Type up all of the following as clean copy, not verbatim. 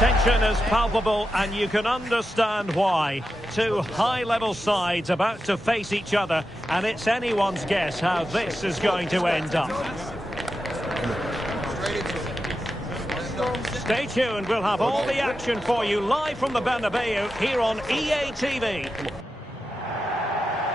Tension is palpable, and you can understand why. Two high-level sides about to face each other, and it's anyone's guess how this is going to end up. Stay tuned, we'll have all the action for you live from the Bernabeu here on EA TV.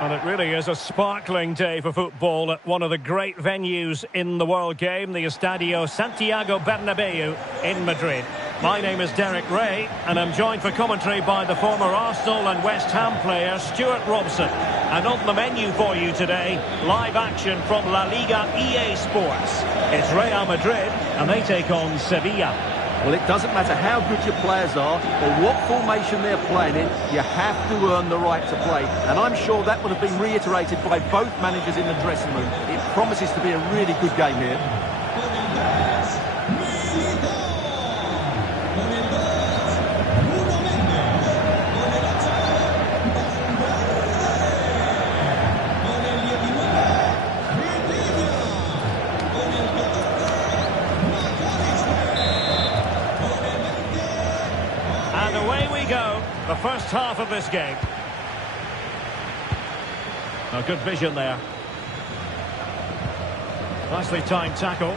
And it really is a sparkling day for football at one of the great venues in the world game, the Estadio Santiago Bernabeu in Madrid. My name is Derek Ray, and I'm joined for commentary by the former Arsenal and West Ham player Stuart Robson. And on the menu for you today, live action from La Liga EA Sports. It's Real Madrid, and they take on Sevilla. Well, it doesn't matter how good your players are or what formation they're playing in, you have to earn the right to play. And I'm sure that would have been reiterated by both managers in the dressing room. It promises to be a really good game here. The first half of this game. A good vision there. Nicely timed tackle.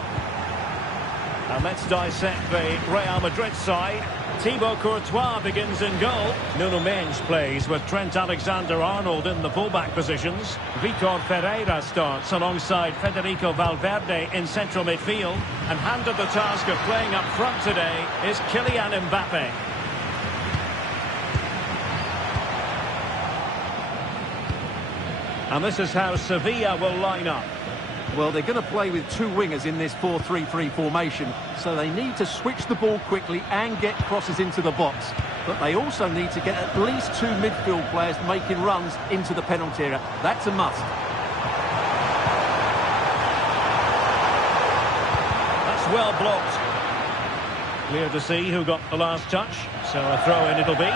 And let's dissect the Real Madrid side. Thibaut Courtois begins in goal. Nuno Mendes plays with Trent Alexander-Arnold in the fullback positions. Vitor Ferreira starts alongside Federico Valverde in central midfield. And handed the task of playing up front today is Kylian Mbappe. And this is how Sevilla will line up. Well, they're going to play with two wingers in this 4-3-3 formation, so they need to switch the ball quickly and get crosses into the box. But they also need to get at least two midfield players making runs into the penalty area. That's a must. That's well blocked. Clear to see who got the last touch, so a throw-in it'll be.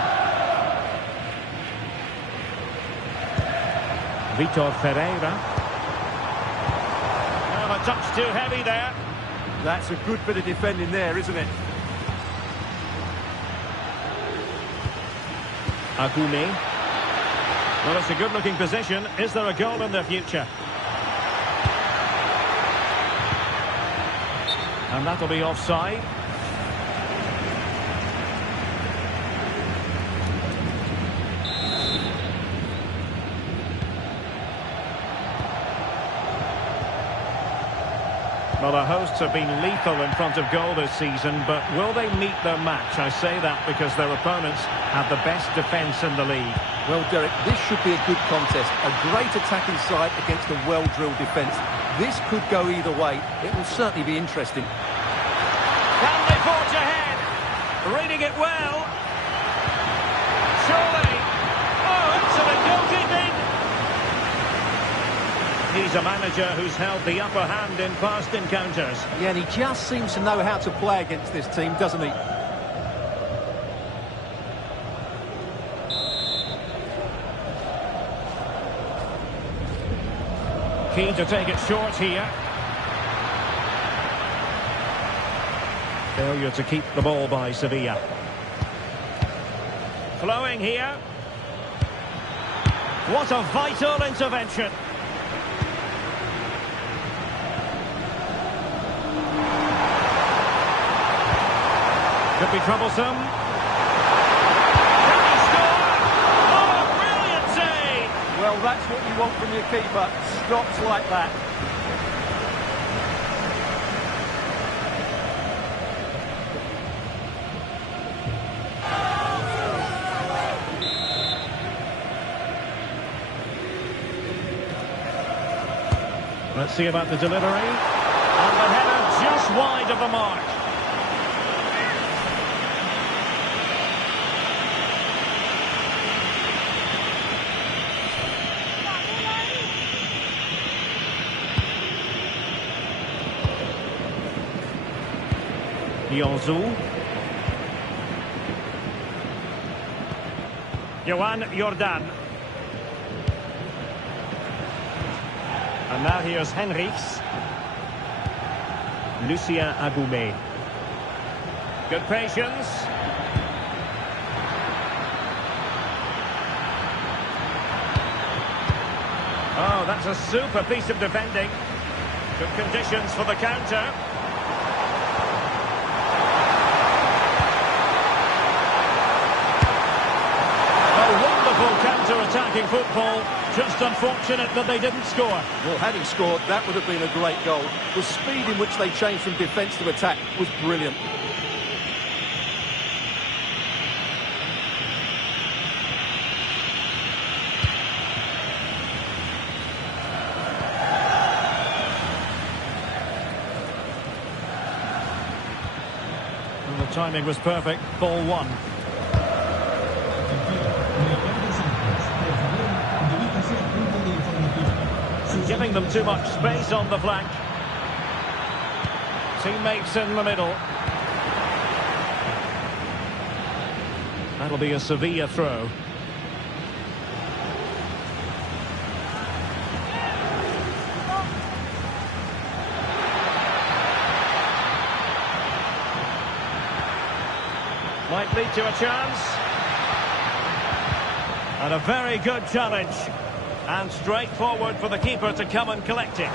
Vitor Ferreira. Oh, a touch too heavy there. That's a good bit of defending there, isn't it? Agoumé. Well, it's a good-looking position. Is there a goal in the future? And that'll be offside. Well, the hosts have been lethal in front of goal this season, but will they meet their match? I say that because their opponents have the best defence in the league. Well, Derek, this should be a good contest. A great attacking side against a well-drilled defence. This could go either way. It will certainly be interesting. Can they forge ahead? Reading it well. Surely. Oh, it's a goalkeeping. He's a manager who's held the upper hand in past encounters. Yeah, and he just seems to know how to play against this team, doesn't he? Keen to take it short here. Failure to keep the ball by Sevilla. Flowing here. What a vital intervention. Could be troublesome. Can he score? Oh, brilliant save! Well, that's what you want from your keeper. Stops like that. Let's see about the delivery. And the header just wide of the mark. Yonzu. Johan Jordan. And now here's Henrichs. Lucien Agoumé. Good patience. Oh, that's a super piece of defending. Good conditions for the counter. Counter-attacking football. Just unfortunate that they didn't score. Well, had he scored, that would have been a great goal. The speed in which they changed from defence to attack was brilliant. And the timing was perfect. Ball one. Giving them too much space on the flank. Teammates in the middle. That'll be a Sevilla throw. Might lead to a chance. And a very good challenge. And straight forward for the keeper to come and collect it.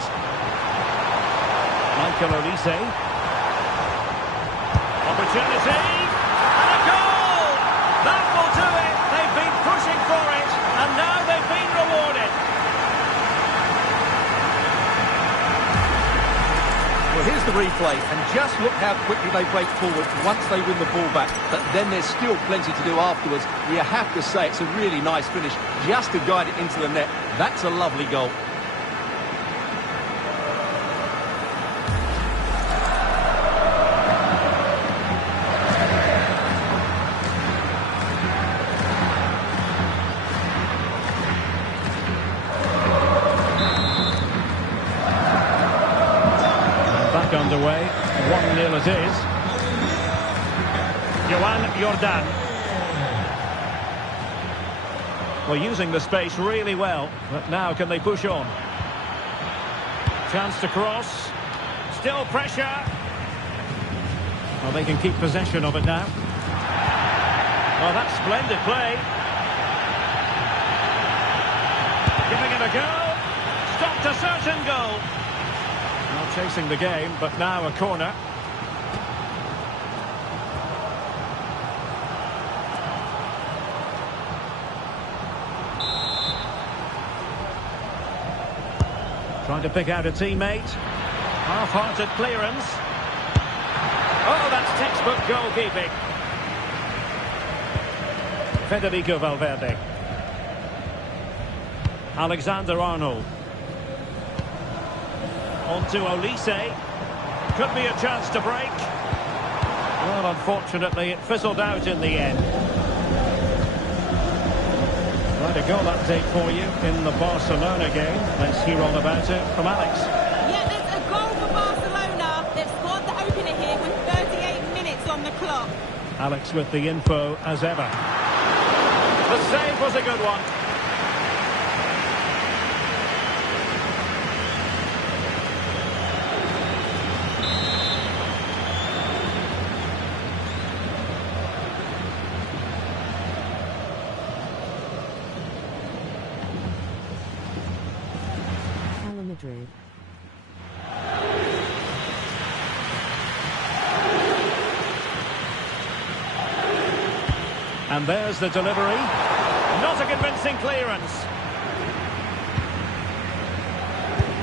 Michael Olise. Opportunity. And a goal! That will do it. They've been pushing for it. And now they've been rewarded. Well, here's the replay. And just look how quickly they break forward once they win the ball back. But then there's still plenty to do afterwards. You have to say it's a really nice finish. Just to guide it into the net. That's a lovely goal. Back underway. 1-0 it is. Joan Jordan. Well, using the space really well, but now can they push on? Chance to cross. Still pressure. Well, they can keep possession of it now. Well, that's splendid play. Giving it a go. Stopped a certain goal. Well, chasing the game, but now a corner. Trying to pick out a teammate. Half-hearted clearance. Oh, that's textbook goalkeeping. Federico Valverde. Alexander-Arnold. On to Olise. Could be a chance to break. Well, unfortunately, it fizzled out in the end. Right, a goal update for you in the Barcelona game. Let's hear all about it from Alex. Yeah, there's a goal for Barcelona. They've scored the opener here with 38 minutes on the clock. Alex with the info as ever. The save was a good one. Real Madrid. And there's the delivery. Not a convincing clearance.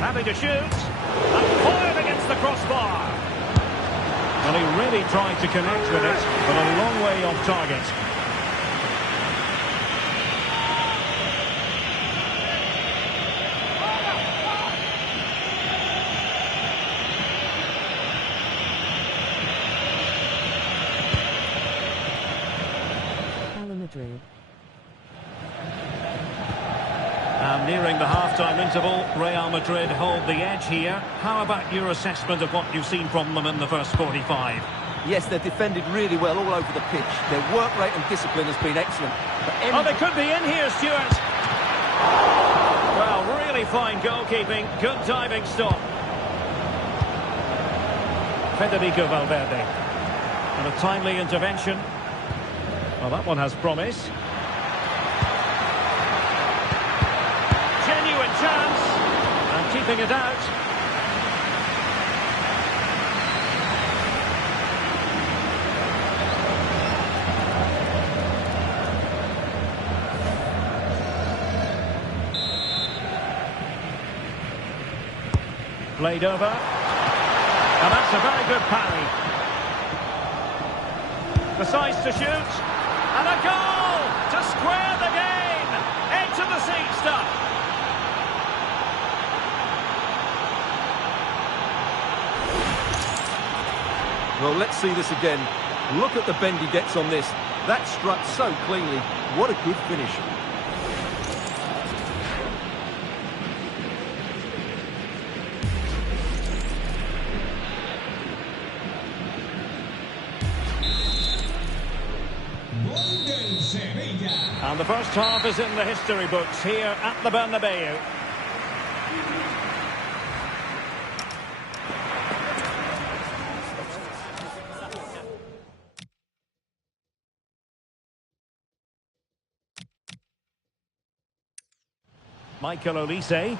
Having to shoot. And fired against the crossbar. Well, he really tried to connect with it, but a long way off target. Madrid. And nearing the half-time interval, Real Madrid hold the edge here. How about your assessment of what you've seen from them in the first 45? Yes, they've defended really well all over the pitch. Their work rate and discipline has been excellent. Oh, they could be in here, Stuart. Well, really fine goalkeeping. Good diving stop. Federico Valverde. And a timely intervention. Well, that one has promise. Genuine chance. And keeping it out. Played over. And that's a very good parry. Decides to shoot. And a goal to square the game. Edge of the seat stuff. Well, let's see this again. Look at the bend he gets on this. That struck so cleanly. What a good finish. And the first half is in the history books here at the Bernabeu. Michael Olise.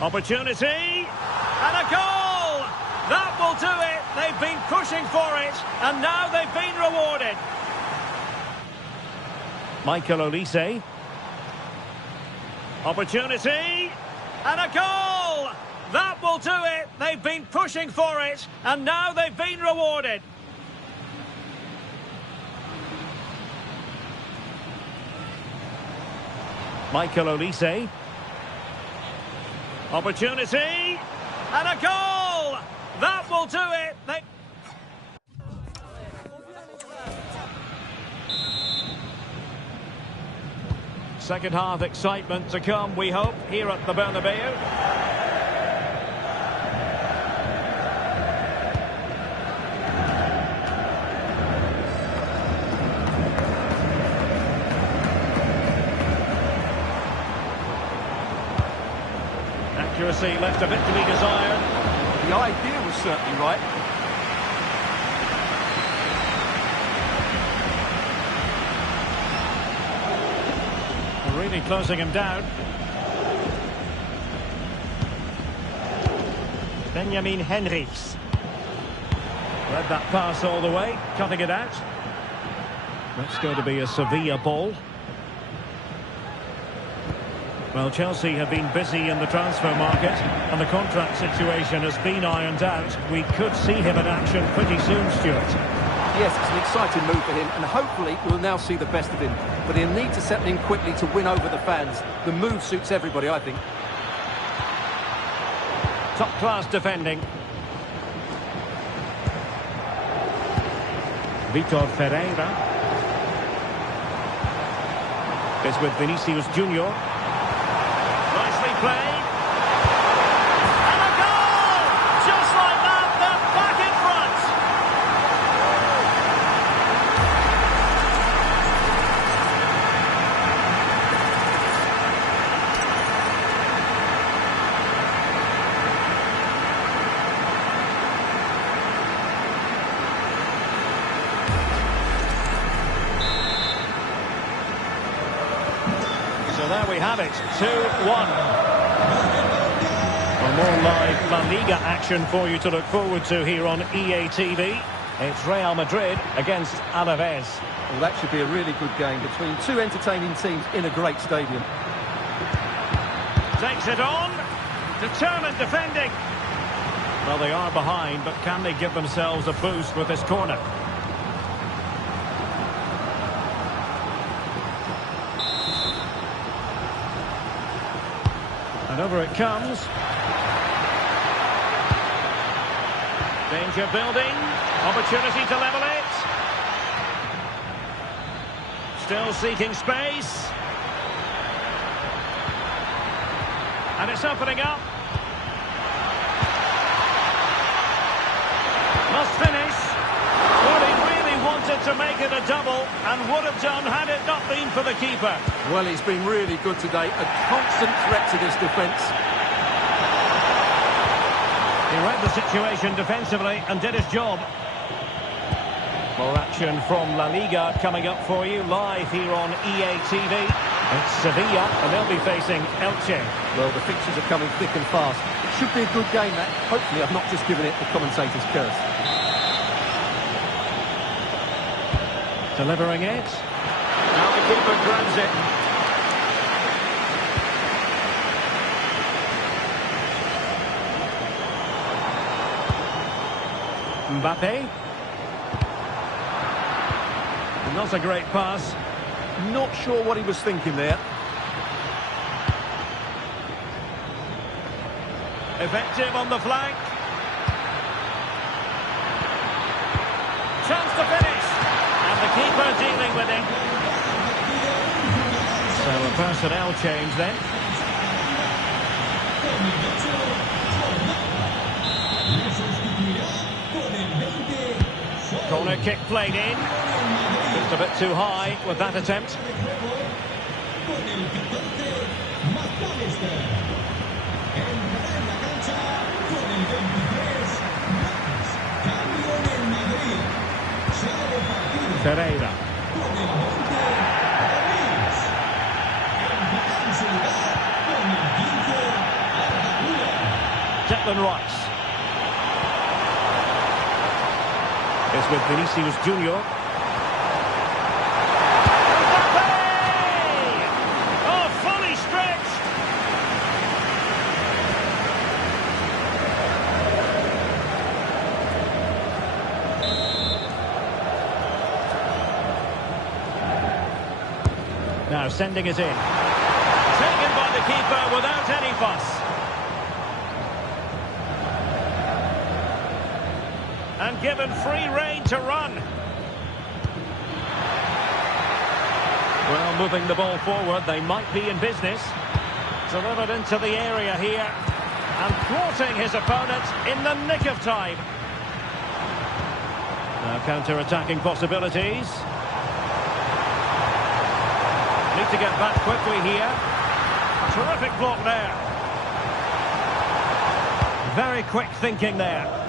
Opportunity. And a goal! That will do it. They've been pushing for it. And now they've been rewarded. Michael Olise. Opportunity. And a goal! That will do it. They've been pushing for it. And now they've been rewarded. Michael Olise. Opportunity. And a goal! That will do it. Second half excitement to come, we hope, here at the Bernabeu. Accuracy left a bit to be desired. The idea was certainly right. Really closing him down. Endrick. Read that pass all the way, cutting it out. That's going to be a Sevilla ball. Well, Chelsea have been busy in the transfer market, and the contract situation has been ironed out. We could see him in action pretty soon, Stuart. Yes, it's an exciting move for him, and hopefully we'll now see the best of him. But he'll need to settle in quickly to win over the fans. The move suits everybody, I think. Top-class defending. Vitor Ferreira. It's with Vinicius Junior. Nicely played. And a goal! Just like that, they're back in front. So there we have it, 2-1. More live La Liga action for you to look forward to here on EA TV. It's Real Madrid against Alaves. Well, that should be a really good game between two entertaining teams in a great stadium. Takes it on. Determined defending. Well, they are behind, but can they give themselves a boost with this corner? And over it comes. Danger building. Opportunity to level it. Still seeking space. And it's opening up. Must finish. Well, he really wanted to make it a double and would have done had it not been for the keeper. Well, he's been really good today. A constant threat to this defence. He read the situation defensively and did his job. More action from La Liga coming up for you live here on EA TV. It's Sevilla, and they'll be facing Elche. Well, the fixtures are coming thick and fast. It should be a good game, that. Hopefully I've not just given it the commentator's curse. Delivering it. Now the keeper grabs it. Mbappe. Not a great pass. Not sure what he was thinking there. Effective on the flank. Chance to finish. And the keeper dealing with it. So a personnel change then. Corner kick played in. Just a bit too high with that attempt. Pereira. Declan Rice. Is with Vinicius Junior. Oh, fully stretched. Now sending it in. Taken by the keeper without any fuss. And given free rein to run. Well, moving the ball forward, they might be in business. Delivered into the area here. And thwarting his opponent in the nick of time. Now counter-attacking possibilities. Need to get back quickly here. A terrific block there. Very quick thinking there.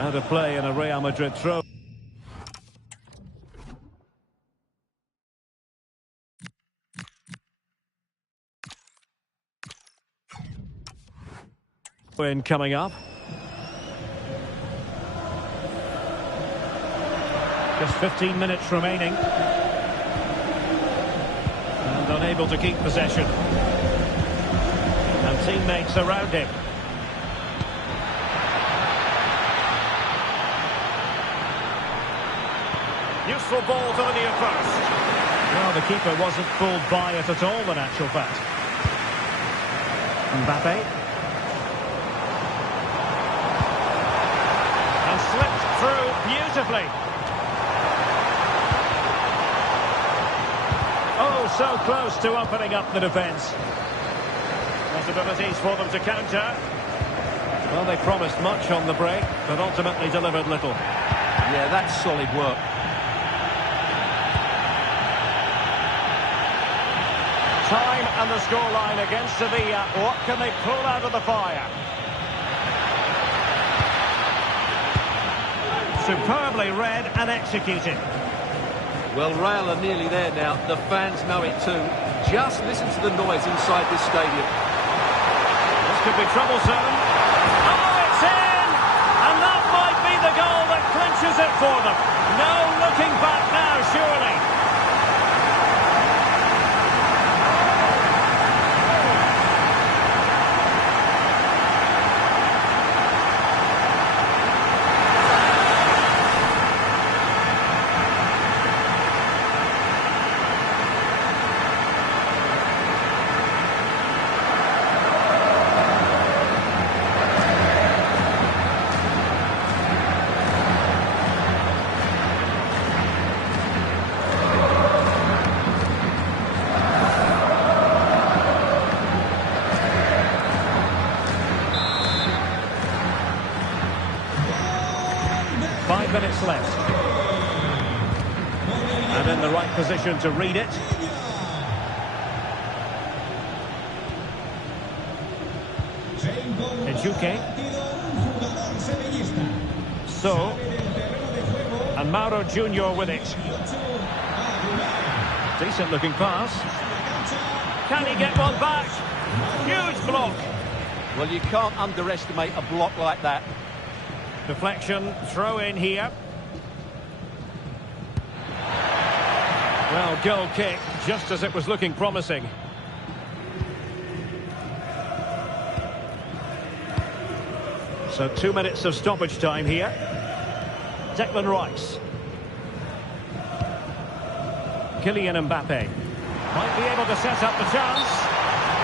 Out of play in a Real Madrid throw. Win coming up. Just 15 minutes remaining. And unable to keep possession. And teammates around him. Useful ball to the near post. Well, the keeper wasn't fooled by it at all, in actual fact. Mbappe. And slipped through beautifully. Oh, so close to opening up the defence. Possibilities for them to counter. Well, they promised much on the break, but ultimately delivered little. Yeah, that's solid work. Time and the scoreline against Sevilla. What can they pull out of the fire? Superbly read and executed. Well, Real are nearly there now. The fans know it too. Just listen to the noise inside this stadium. This could be troublesome. Oh, it's in! And that might be the goal that clinches it for them. No looking back now, surely. Minutes left. And in the right position to read it. Endrick. So. And Mauro Junior with it. Decent looking pass. Can he get one back? Huge block. Well, you can't underestimate a block like that. Deflection, throw in here. Well, goal kick, just as it was looking promising. So 2 minutes of stoppage time here. Declan Rice. Kylian Mbappe. Might be able to set up the chance.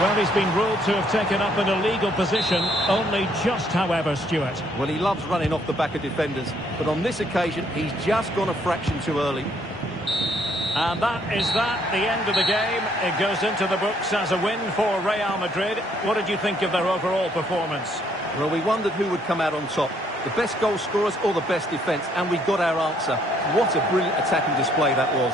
Well, he's been ruled to have taken up an illegal position. Only just, however, Stuart. Well, he loves running off the back of defenders. But on this occasion, he's just gone a fraction too early. And that is that, the end of the game. It goes into the books as a win for Real Madrid. What did you think of their overall performance? Well, we wondered who would come out on top. The best goal scorers or the best defence, and we got our answer. What a brilliant attacking display that was.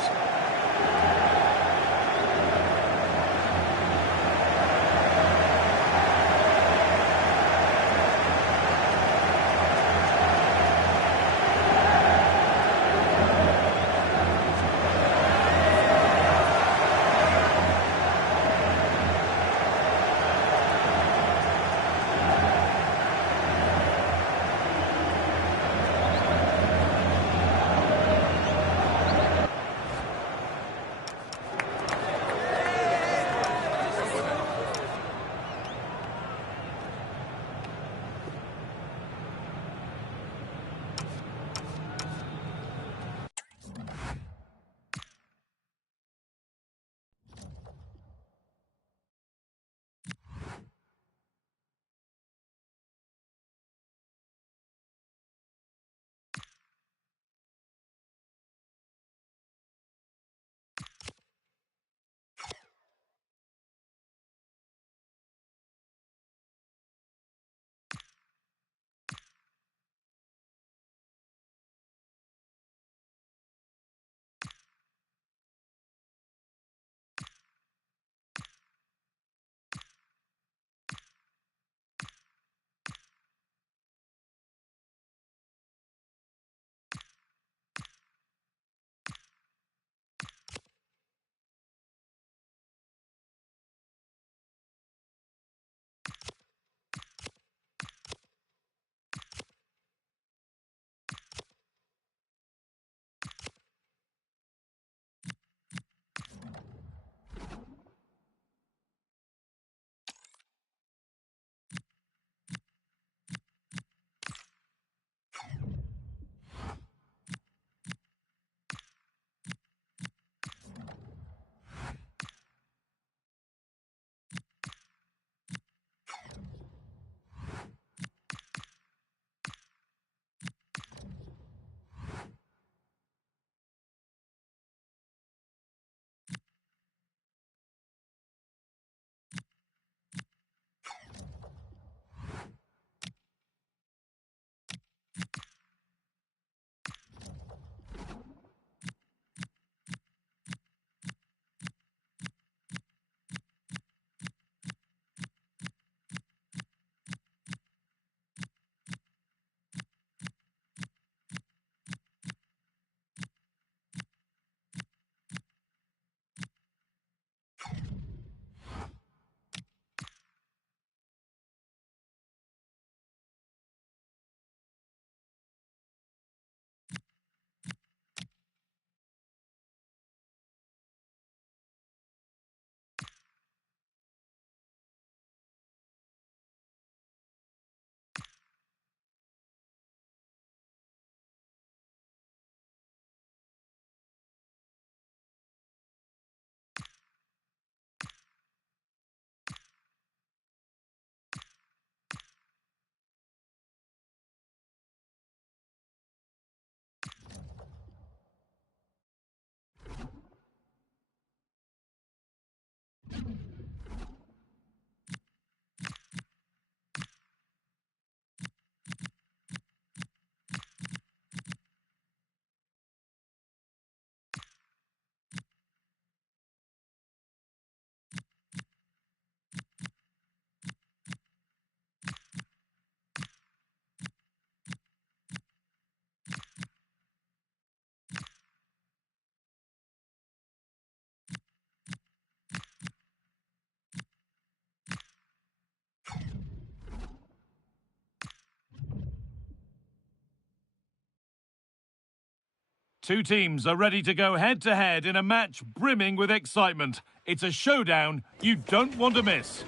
Two teams are ready to go head-to-head in a match brimming with excitement. It's a showdown you don't want to miss.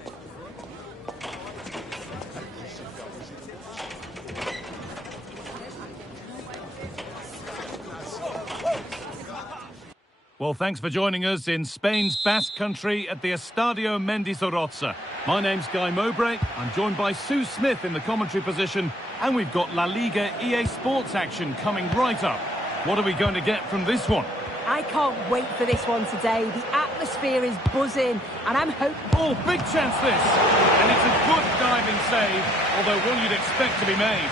Well, thanks for joining us in Spain's Basque Country at the Estadio Mendizorroza. My name's Guy Mowbray. I'm joined by Sue Smith in the commentary position, and we've got La Liga EA Sports action coming right up. What are we going to get from this one? I can't wait for this one today. The atmosphere is buzzing, and I'm hoping... Oh, big chance this! And it's a good diving save, although one you'd expect to be made.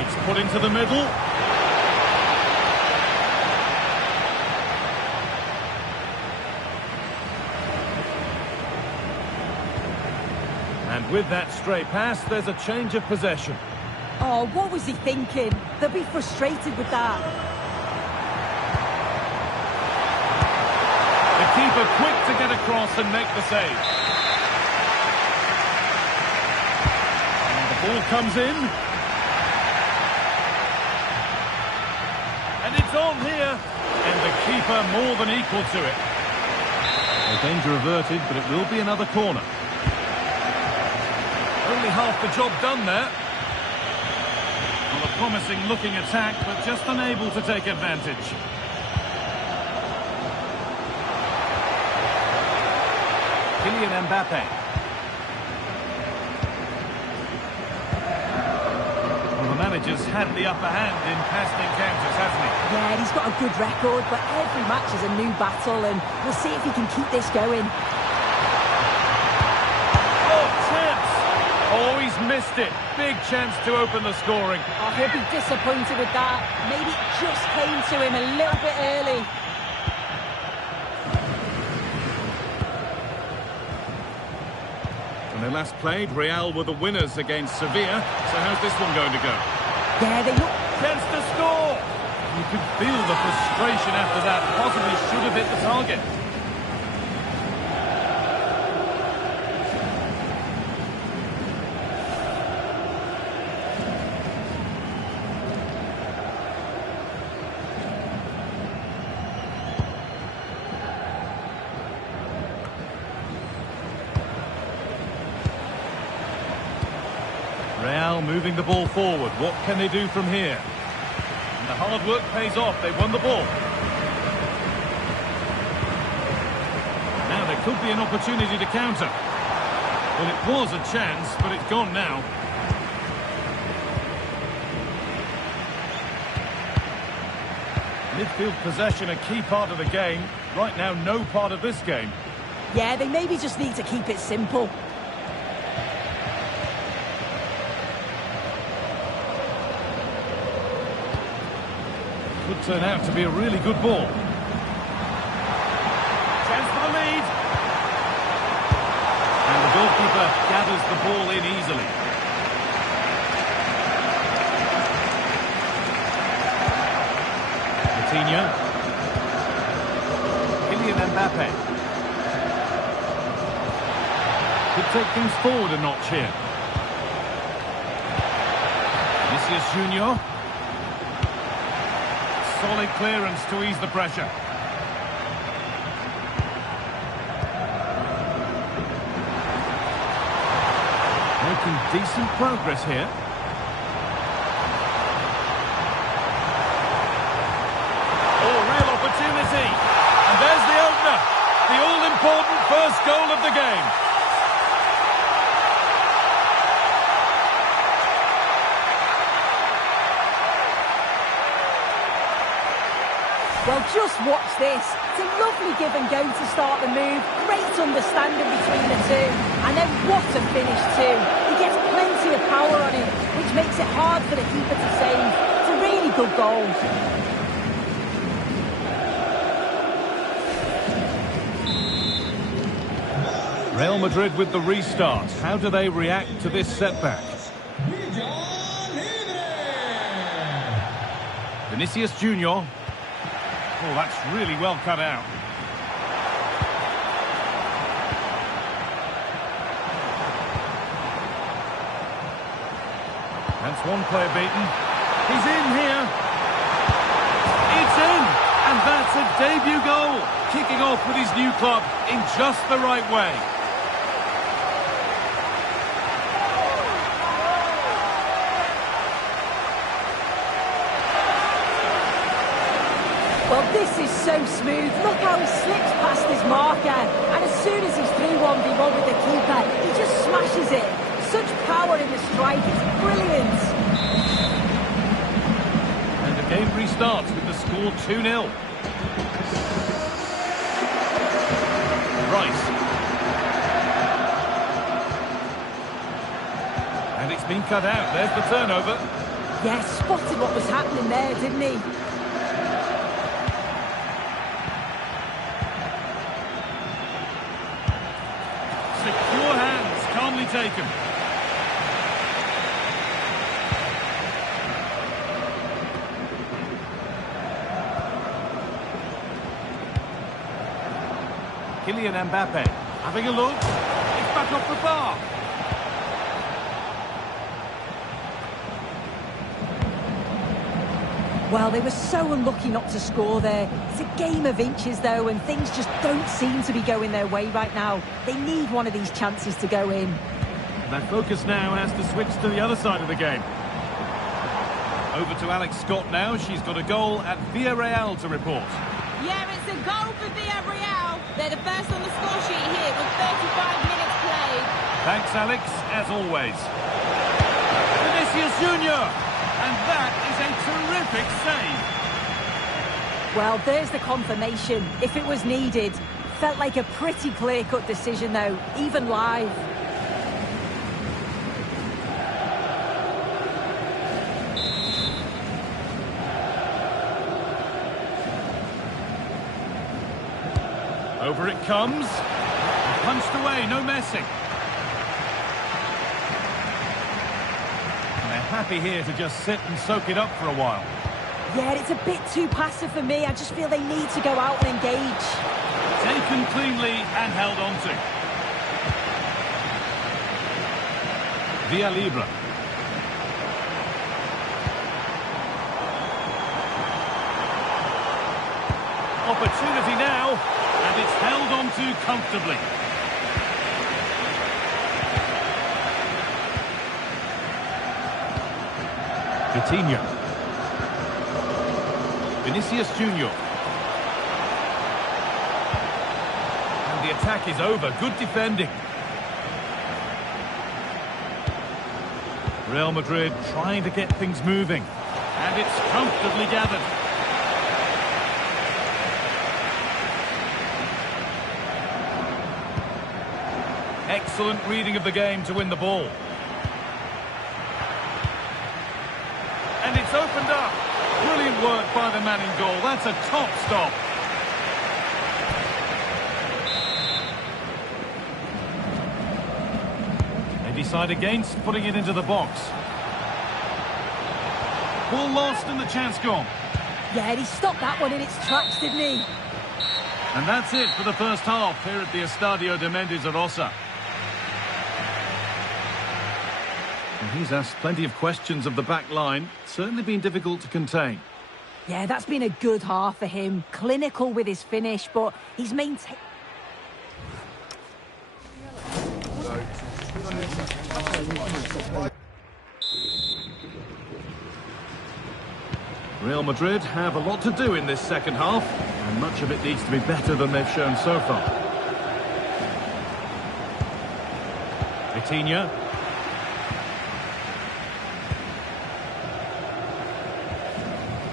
It's put into the middle. And with that stray pass, there's a change of possession. Oh, what was he thinking? They'll be frustrated with that. The keeper quick to get across and make the save. And the ball comes in. And it's on here. And the keeper more than equal to it. The danger averted, but it will be another corner. Only half the job done there. Well, a promising looking attack, but just unable to take advantage. Kylian Mbappe. Well, the manager's had the upper hand in past encounters, hasn't he? Yeah, he's got a good record, but every match is a new battle, and we'll see if he can keep this going. Oh, he's missed it. Big chance to open the scoring. Oh, he'll be disappointed with that. Maybe it just came to him a little bit early. When they last played, Real were the winners against Sevilla. So how's this one going to go? Yeah, they look... Chance to score! You could feel the frustration after that. Possibly should have hit the target. Real moving the ball forward. What can they do from here? And the hard work pays off. They won the ball. Now there could be an opportunity to counter. Well, it was a chance, but it's gone now. Midfield possession, a key part of the game. Right now, no part of this game. Yeah, they maybe just need to keep it simple. Could turn out to be a really good ball. Chance for the lead. And the goalkeeper gathers the ball in easily. Vitinha. Kylian Mbappe. Could take things forward a notch here. Vinicius Junior. Solid clearance to ease the pressure. Making decent progress here. Oh, real opportunity. And there's the opener. The all-important first goal of the game. Well, just watch this. It's a lovely give and go to start the move. Great understanding between the two. And then what a finish too. He gets plenty of power on it, which makes it hard for the keeper to save. It's a really good goal. Real Madrid with the restart. How do they react to this setback? Vinicius Junior. Oh, that's really well cut out. That's one player beaten. He's in here. It's in. And that's a debut goal. Kicking off with his new club in just the right way. Well, this is so smooth. Look how he slips past his marker. And as soon as he's through 1v1 with the keeper, he just smashes it. Such power in the strike. It's brilliant. And the game restarts with the score 2-0. Rice. And it's been cut out. There's the turnover. Yeah, spotted what was happening there, didn't he? Secure hands, calmly taken. Kylian Mbappe having a look. It's back off the bar. Well, they were so unlucky not to score there. It's a game of inches, though, and things just don't seem to be going their way right now. They need one of these chances to go in. Their focus now has to switch to the other side of the game. Over to Alex Scott now. She's got a goal at Villarreal to report. Yeah, it's a goal for Villarreal. They're the first on the score sheet here with 35 minutes played. Thanks, Alex, as always. Vinicius Junior. And that is a terrific save. Well, there's the confirmation. If it was needed. Felt like a pretty clear-cut decision, though, even live. Over it comes. Punched away, no messing. Happy here to just sit and soak it up for a while. Yeah, it's a bit too passive for me. I just feel they need to go out and engage. Taken cleanly and held on to. Via Libre. Opportunity now, and it's held on to comfortably. Vitinha. Vinicius Junior. And the attack is over. Good defending. Real Madrid trying to get things moving. And it's comfortably gathered. Excellent reading of the game to win the ball. And it's opened up. Brilliant work by the man in goal. That's a top stop. They decide against putting it into the box. Ball lost and the chance gone. Yeah, and he stopped that one in its tracks, didn't he? And that's it for the first half here at the Estadio de Mendes Rosa. He's asked plenty of questions of the back line. Certainly been difficult to contain. Yeah, that's been a good half for him. Clinical with his finish, but he's maintained... Real Madrid have a lot to do in this second half, and much of it needs to be better than they've shown so far. Vitinha.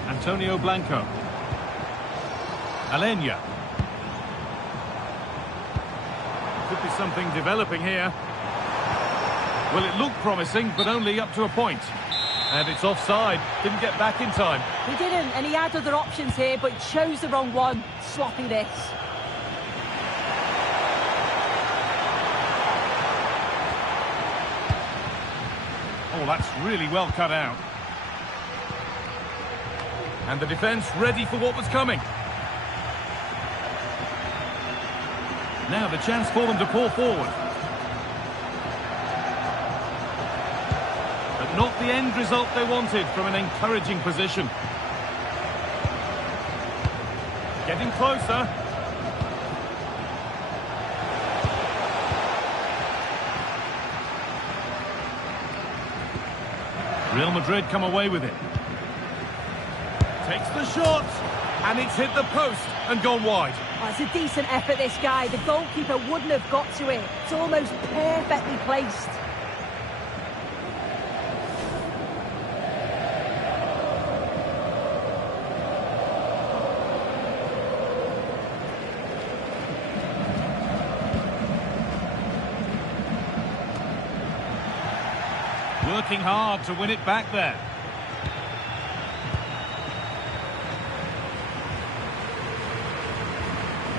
Antonio Blanco. Alenya. Could be something developing here. Well, it looked promising, but only up to a point. And it's offside. Didn't get back in time. He didn't, and he had other options here, but chose the wrong one. Sloppy this. Oh, that's really well cut out. And the defence ready for what was coming. Now the chance for them to pour forward. But but not the end result they wanted from an encouraging position. Getting closer. Real Madrid come away with it. Takes the shot, and it's hit the post and gone wide. Oh, it's a decent effort, this guy. The goalkeeper wouldn't have got to it. It's almost perfectly placed. Working hard to win it back there.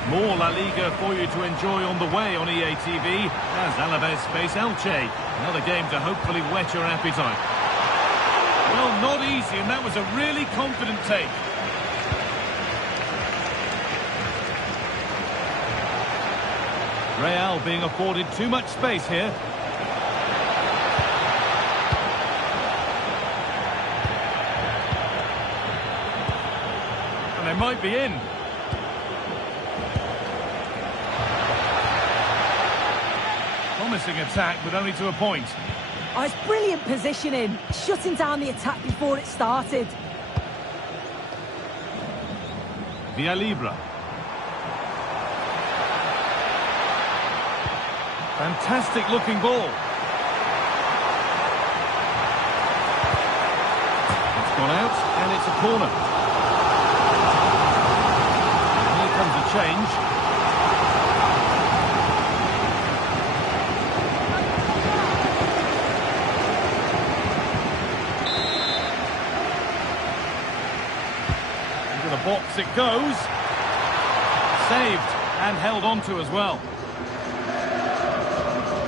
More La Liga for you to enjoy on the way on EA TV as Alaves face Elche. Another game to hopefully whet your appetite. Well, not easy, and that was a really confident take. Real being afforded too much space here. And they might be in. Promising attack, but only to a point. Oh, it's brilliant positioning, shutting down the attack before it started. Villalibre. Fantastic looking ball. It's gone out, and it's a corner. And here comes a change. Box it goes. Saved and held on to as well.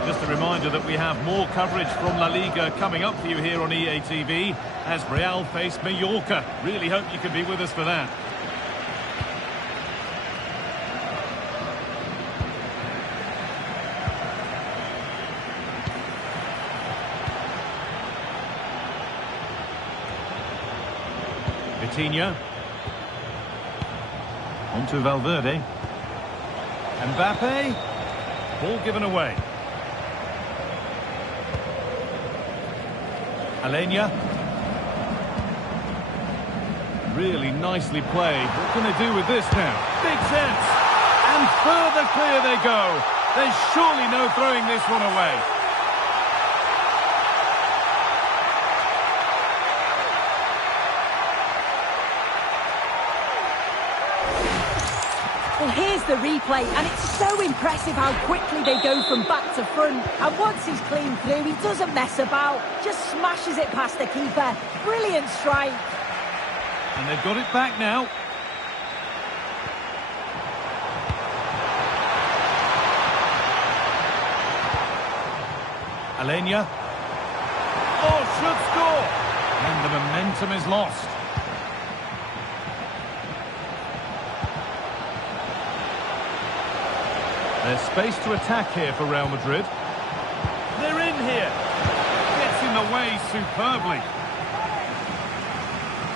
Just a reminder that we have more coverage from La Liga coming up for you here on EA TV as Real face Mallorca. Really hope you can be with us for that. Vitinha. On to Valverde. Mbappe. Ball given away. Alenia. Really nicely played. What can they do with this now? Big chance. And further clear they go. There's surely no throwing this one away. Well, here's the replay, and it's so impressive how quickly they go from back to front. And once he's clean through, he doesn't mess about, just smashes it past the keeper. Brilliant strike. And they've got it back now. Alenia. Oh, should score. And the momentum is lost. There's space to attack here for Real Madrid. They're in here. Gets in the way superbly.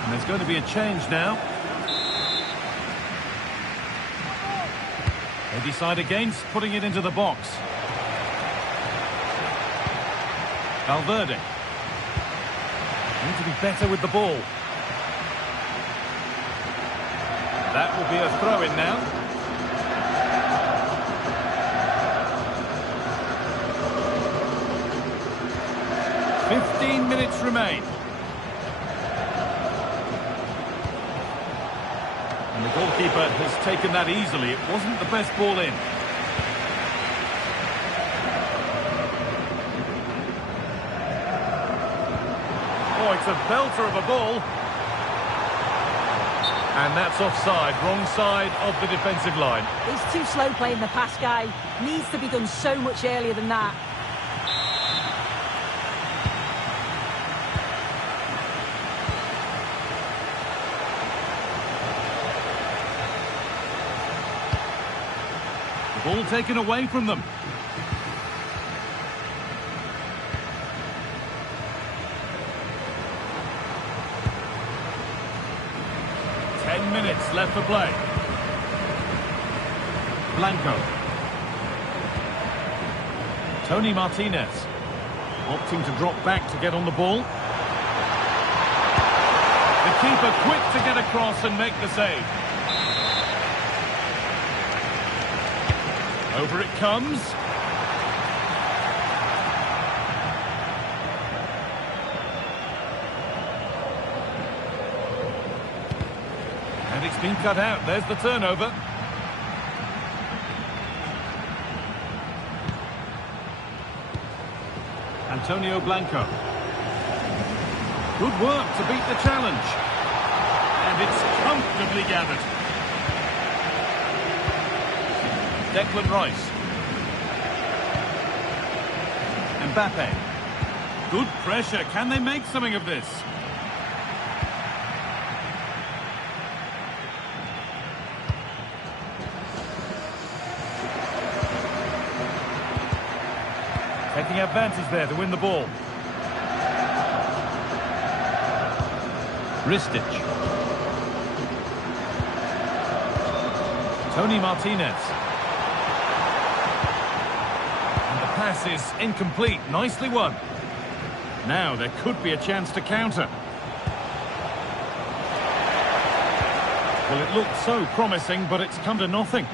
And there's going to be a change now. They decide against putting it into the box. Valverde. Need to be better with the ball. That will be a throw-in now. 15 minutes remain. And the goalkeeper has taken that easily. It wasn't the best ball in. Oh, it's a belter of a ball. And that's offside, wrong side of the defensive line. He's too slow playing the pass, guy. Needs to be done so much earlier than that. Ball taken away from them. 7 minutes left to play. Blanco. Tony Martinez. Opting to drop back to get on the ball. The keeper quick to get across and make the save. Over it comes. And it's been cut out. There's the turnover. Antonio Blanco. Good work to beat the challenge. And it's comfortably gathered. Declan Rice. Mbappe. Good pressure. Can they make something of this? Taking advantage there to win the ball. Ristic. Tony Martinez. And the pass is incomplete. Nicely won. Now there could be a chance to counter. Well, it looked so promising, but it's come to nothing.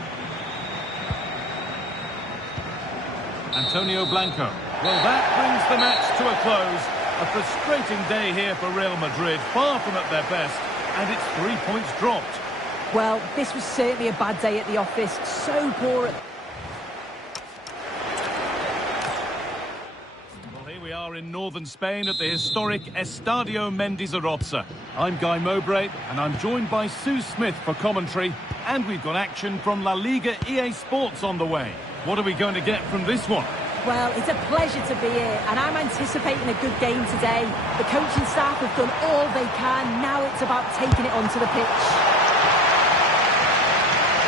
Antonio Blanco. Well, that brings the match to a close. A frustrating day here for Real Madrid, far from at their best, and it's 3 points dropped. Well, this was certainly a bad day at the office. So poor at... Well, here we are in northern Spain at the historic Estadio Mendes Arotza. I'm Guy Mowbray, and I'm joined by Sue Smith for commentary, and we've got action from La Liga EA Sports on the way. What are we going to get from this one? Well, it's a pleasure to be here, and I'm anticipating a good game today. The coaching staff have done all they can. Now it's about taking it onto the pitch.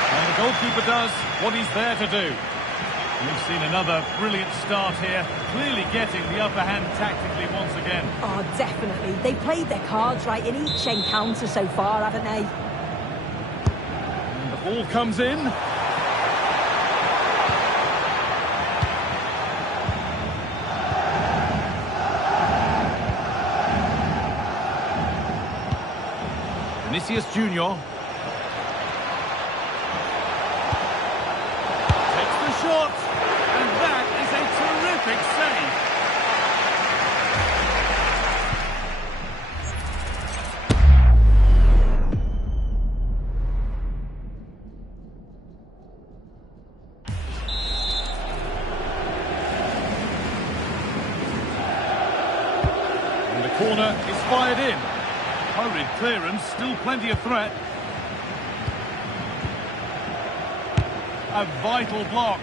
And the goalkeeper does what he's there to do. We've seen another brilliant start here, clearly getting the upper hand tactically once again. Oh, definitely. They played their cards right in each encounter so far, haven't they? And the ball comes in. Vinicius Junior takes the shot, and that is a terrific save. And the corner is fired in. Hurried clearance, still plenty of threat. A vital block.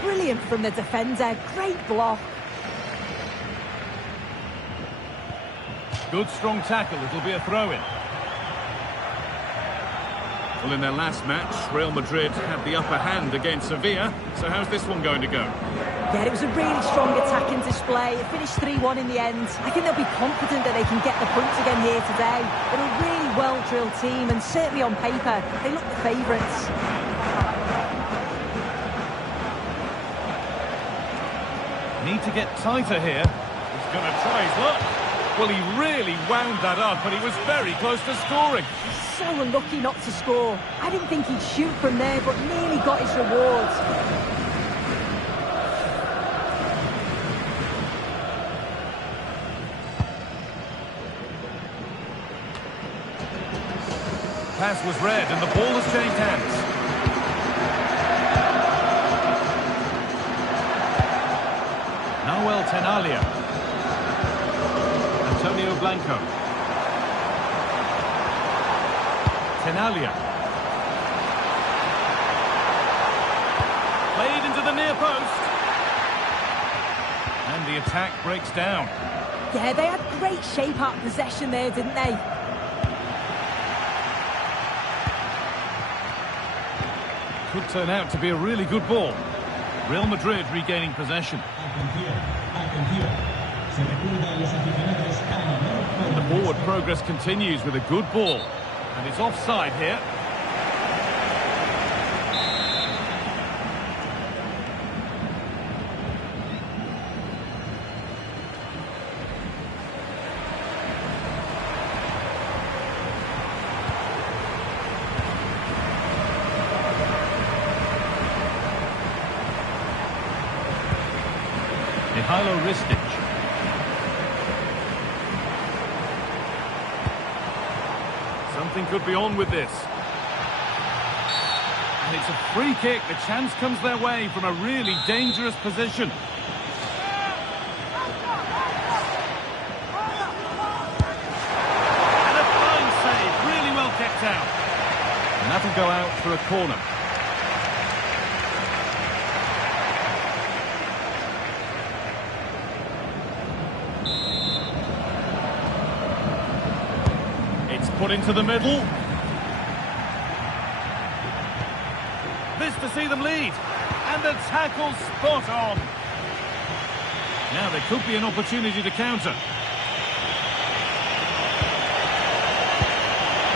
Brilliant from the defender. Great block. Good strong tackle, it'll be a throw-in. Well, in their last match, Real Madrid had the upper hand against Sevilla, so how's this one going to go? Yeah, it was a really strong attacking display. It finished 3-1 in the end. I think they'll be confident that they can get the points again here today. They're a really well-drilled team, and certainly on paper, they look the favourites. Need to get tighter here. He's going to try his luck. Well, he really wound that up, and he was very close to scoring. So unlucky not to score. I didn't think he'd shoot from there, but nearly got his rewards. Pass was read, and the ball has changed hands. Nahuel Tenalia. Antonio Blanco. Tenalia. Played into the near post. And the attack breaks down. Yeah, they had great shape out of possession there, didn't they? Could turn out to be a really good ball. Real Madrid regaining possession. And the forward progress continues with a good ball. And it's offside here. Something could be on with this. And it's a free kick. The chance comes their way from a really dangerous position. And a fine save. Really well kept out. And that'll go out for a corner. Put into the middle. This to see them lead. And the tackle spot on. Now there could be an opportunity to counter.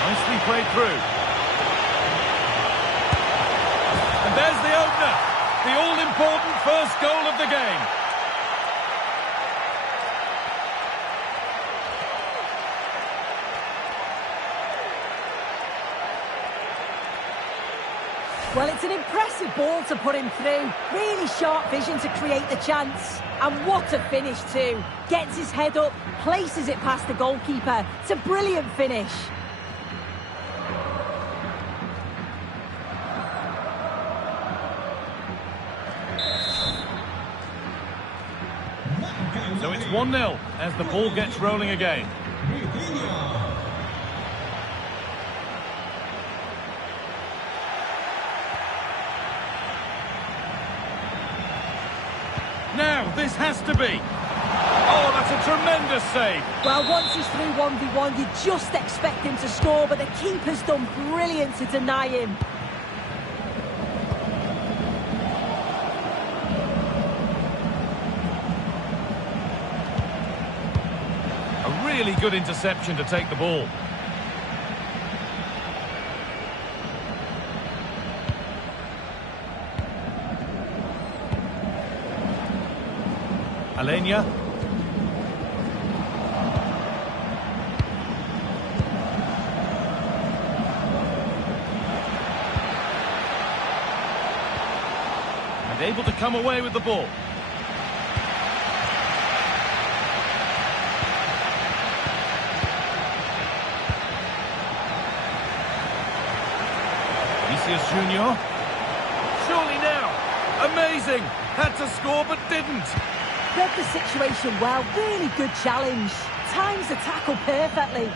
Nicely played through. And there's the opener. The all-important first goal of the game. Well, it's an impressive ball to put him through. Really sharp vision to create the chance. And what a finish too. Gets his head up, places it past the goalkeeper. It's a brilliant finish. So it's 1-0 as the ball gets rolling again. Now, this has to be. Oh, that's a tremendous save. Well, once he's through 1v1, you just expect him to score, but the keeper's done brilliant to deny him. A really good interception to take the ball. Alenia. And able to come away with the ball. Vinicius Junior. Surely now. Amazing. Had to score but didn't. Read the situation well, really good challenge. Times the tackle perfectly.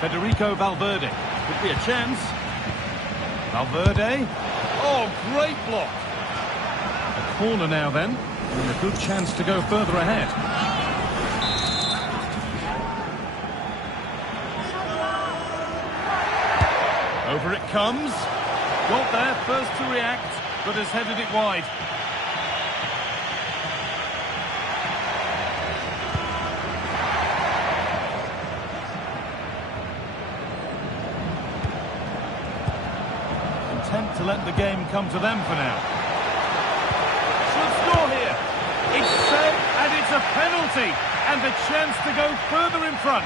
Federico Valverde. Could be a chance. Valverde. Oh, great block. A corner now then. And a good chance to go further ahead. Over it comes. Got there first to react, but has headed it wide. Content to let the game come to them for now. Should score here. It's set and it's a penalty. And the chance to go further in front.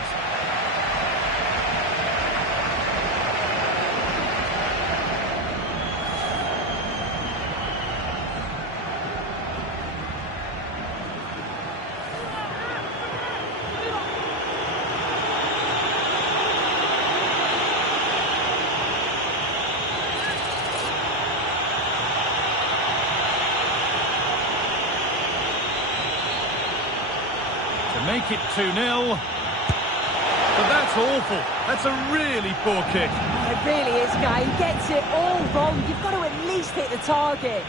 Make it 2-0. But that's awful. That's a really poor kick. It really is, Guy. He gets it all wrong. You've got to at least hit the target.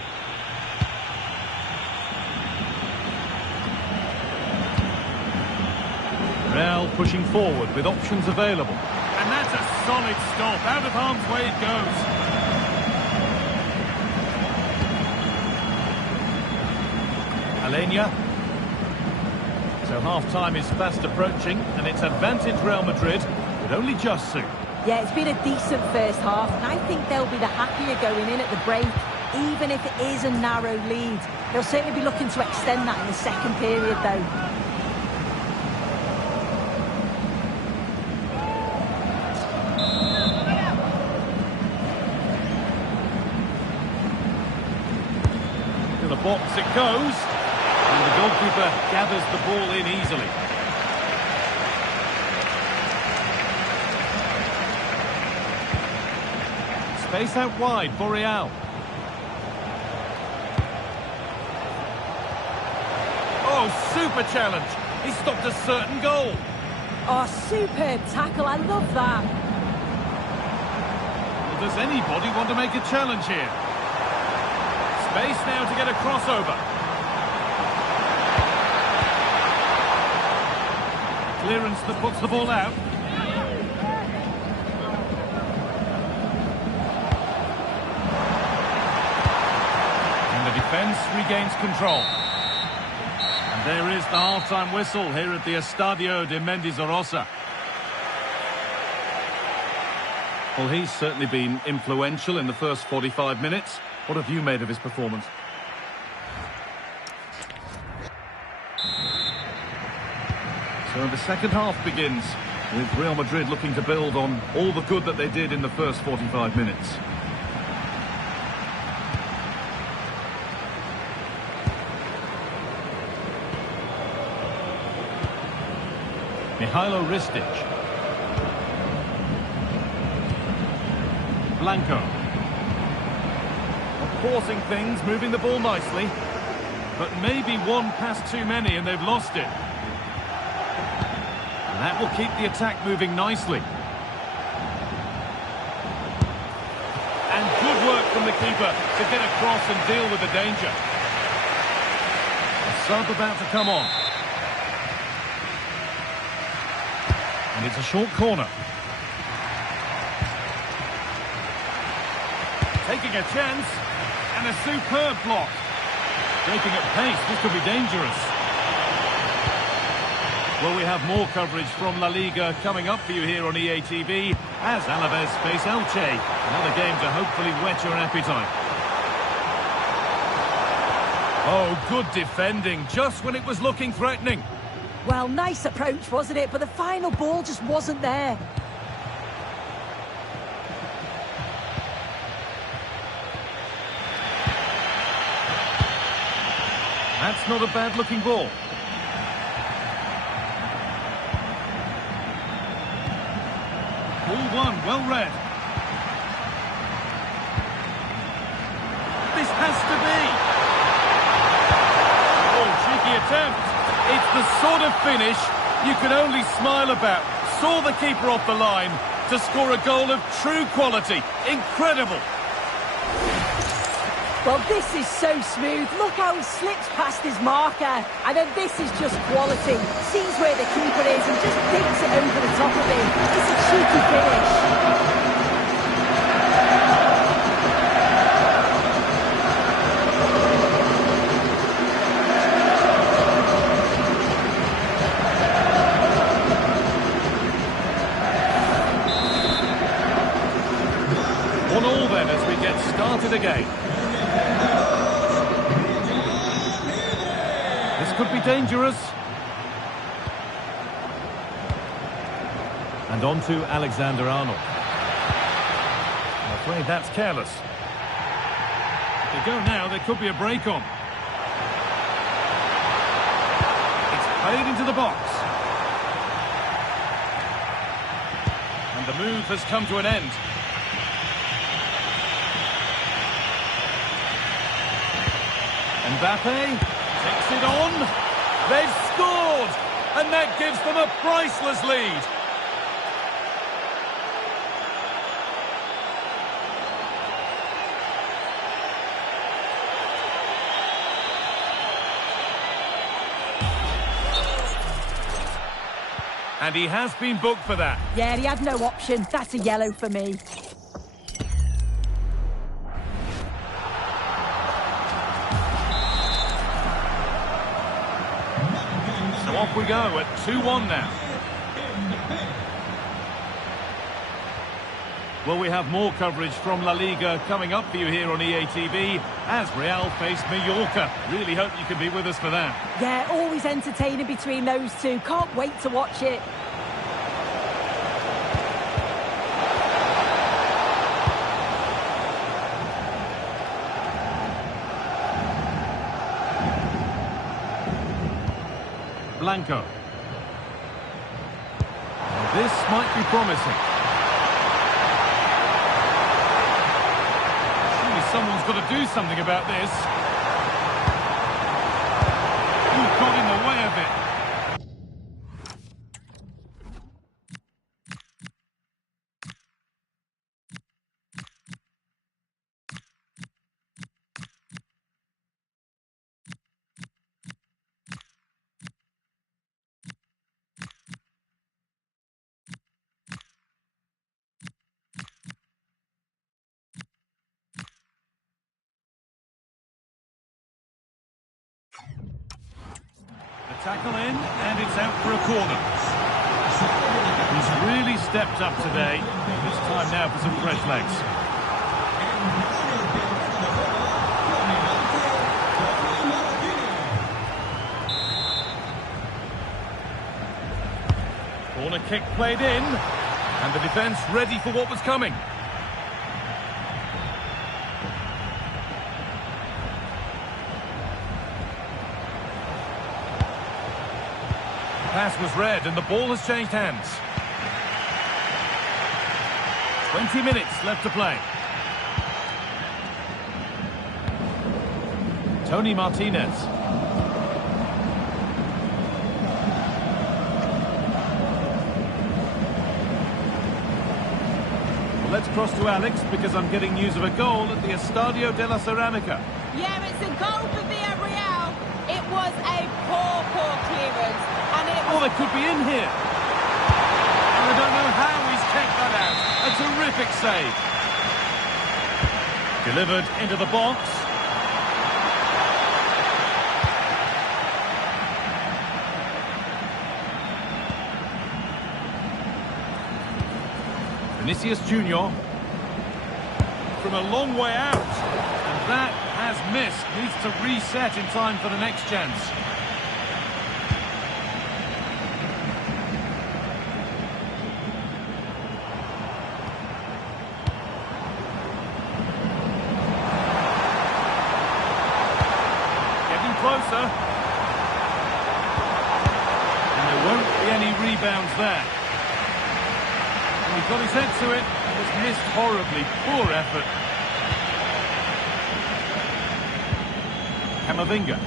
Real pushing forward with options available. And that's a solid stop. Out of harm's way it goes. Alenia. So half-time is fast approaching, and it's advantage Real Madrid, but only just soon. Yeah, it's been a decent first half, and I think they'll be the happier going in at the break, even if it is a narrow lead. They'll certainly be looking to extend that in the second period, though. To the box it goes, and the goalkeeper gathers the ball in easily. Space out wide for Real. Oh, super challenge. He stopped a certain goal. Oh, superb tackle. I love that. Well, does anybody want to make a challenge here? Space now to get a crossover. Clearance that puts the ball out. And the defence regains control. And there is the half-time whistle here at the Estadio de Mendizorroza. Well, he's certainly been influential in the first 45 minutes. What have you made of his performance? So the second half begins with Real Madrid looking to build on all the good that they did in the first 45 minutes. Mihailo Ristic. Blanco. Forcing things, moving the ball nicely. But maybe one pass too many and they've lost it. And that will keep the attack moving nicely. And good work from the keeper to get across and deal with the danger. A sub about to come on. And it's a short corner. Taking a chance. And a superb block. Breaking at pace, this could be dangerous. Well, we have more coverage from La Liga coming up for you here on EA TV as Alaves face Elche. Another game to hopefully whet your appetite. Oh, good defending, just when it was looking threatening. Well, nice approach, wasn't it? But the final ball just wasn't there. That's not a bad-looking ball. Ball one, well read. This has to be. Oh, cheeky attempt. It's the sort of finish you can only smile about. Saw the keeper off the line to score a goal of true quality. Incredible. Well, this is so smooth. Look how he slips past his marker. And then this is just quality. Sees where the keeper is and just dinks it over the top of him. It's a cheeky finish. One all then as we get started again. Could be dangerous. And on to Alexander-Arnold. I'm afraid that's careless. If they go now, there could be a break on. It's played into the box. And the move has come to an end. Mbappe takes it on. They've scored. And that gives them a priceless lead. And he has been booked for that. Yeah, he had no option. That's a yellow for me. So Off we go at 2-1 now. Well, we have more coverage from La Liga coming up for you here on EA TV as Real face Mallorca. Really hope you can be with us for that. Yeah, always entertaining between those two. Can't wait to watch it. Blanco. This might be promising. Surely someone's got to do something about this. Who got in the way of it? Tackle in, and it's out for a corner. He's really stepped up today. It's time now for some fresh legs. Corner kick played in, and the defence ready for what was coming. Pass was read and the ball has changed hands. 20 minutes left to play. Tony Martinez. Well, let's cross to Alex because I'm getting news of a goal at the Estadio de la Ceramica. Yeah, it's a goal for Villarreal. It was a poor clearance. Oh, they could be in here. And I don't know how he's kept that out. A terrific save. Delivered into the box. Vinicius Junior. From a long way out. And that has missed. Needs to reset in time for the next chance. Closer. And there won't be any rebounds there. And he got his head to it and was missed horribly. Poor effort. Camavinga.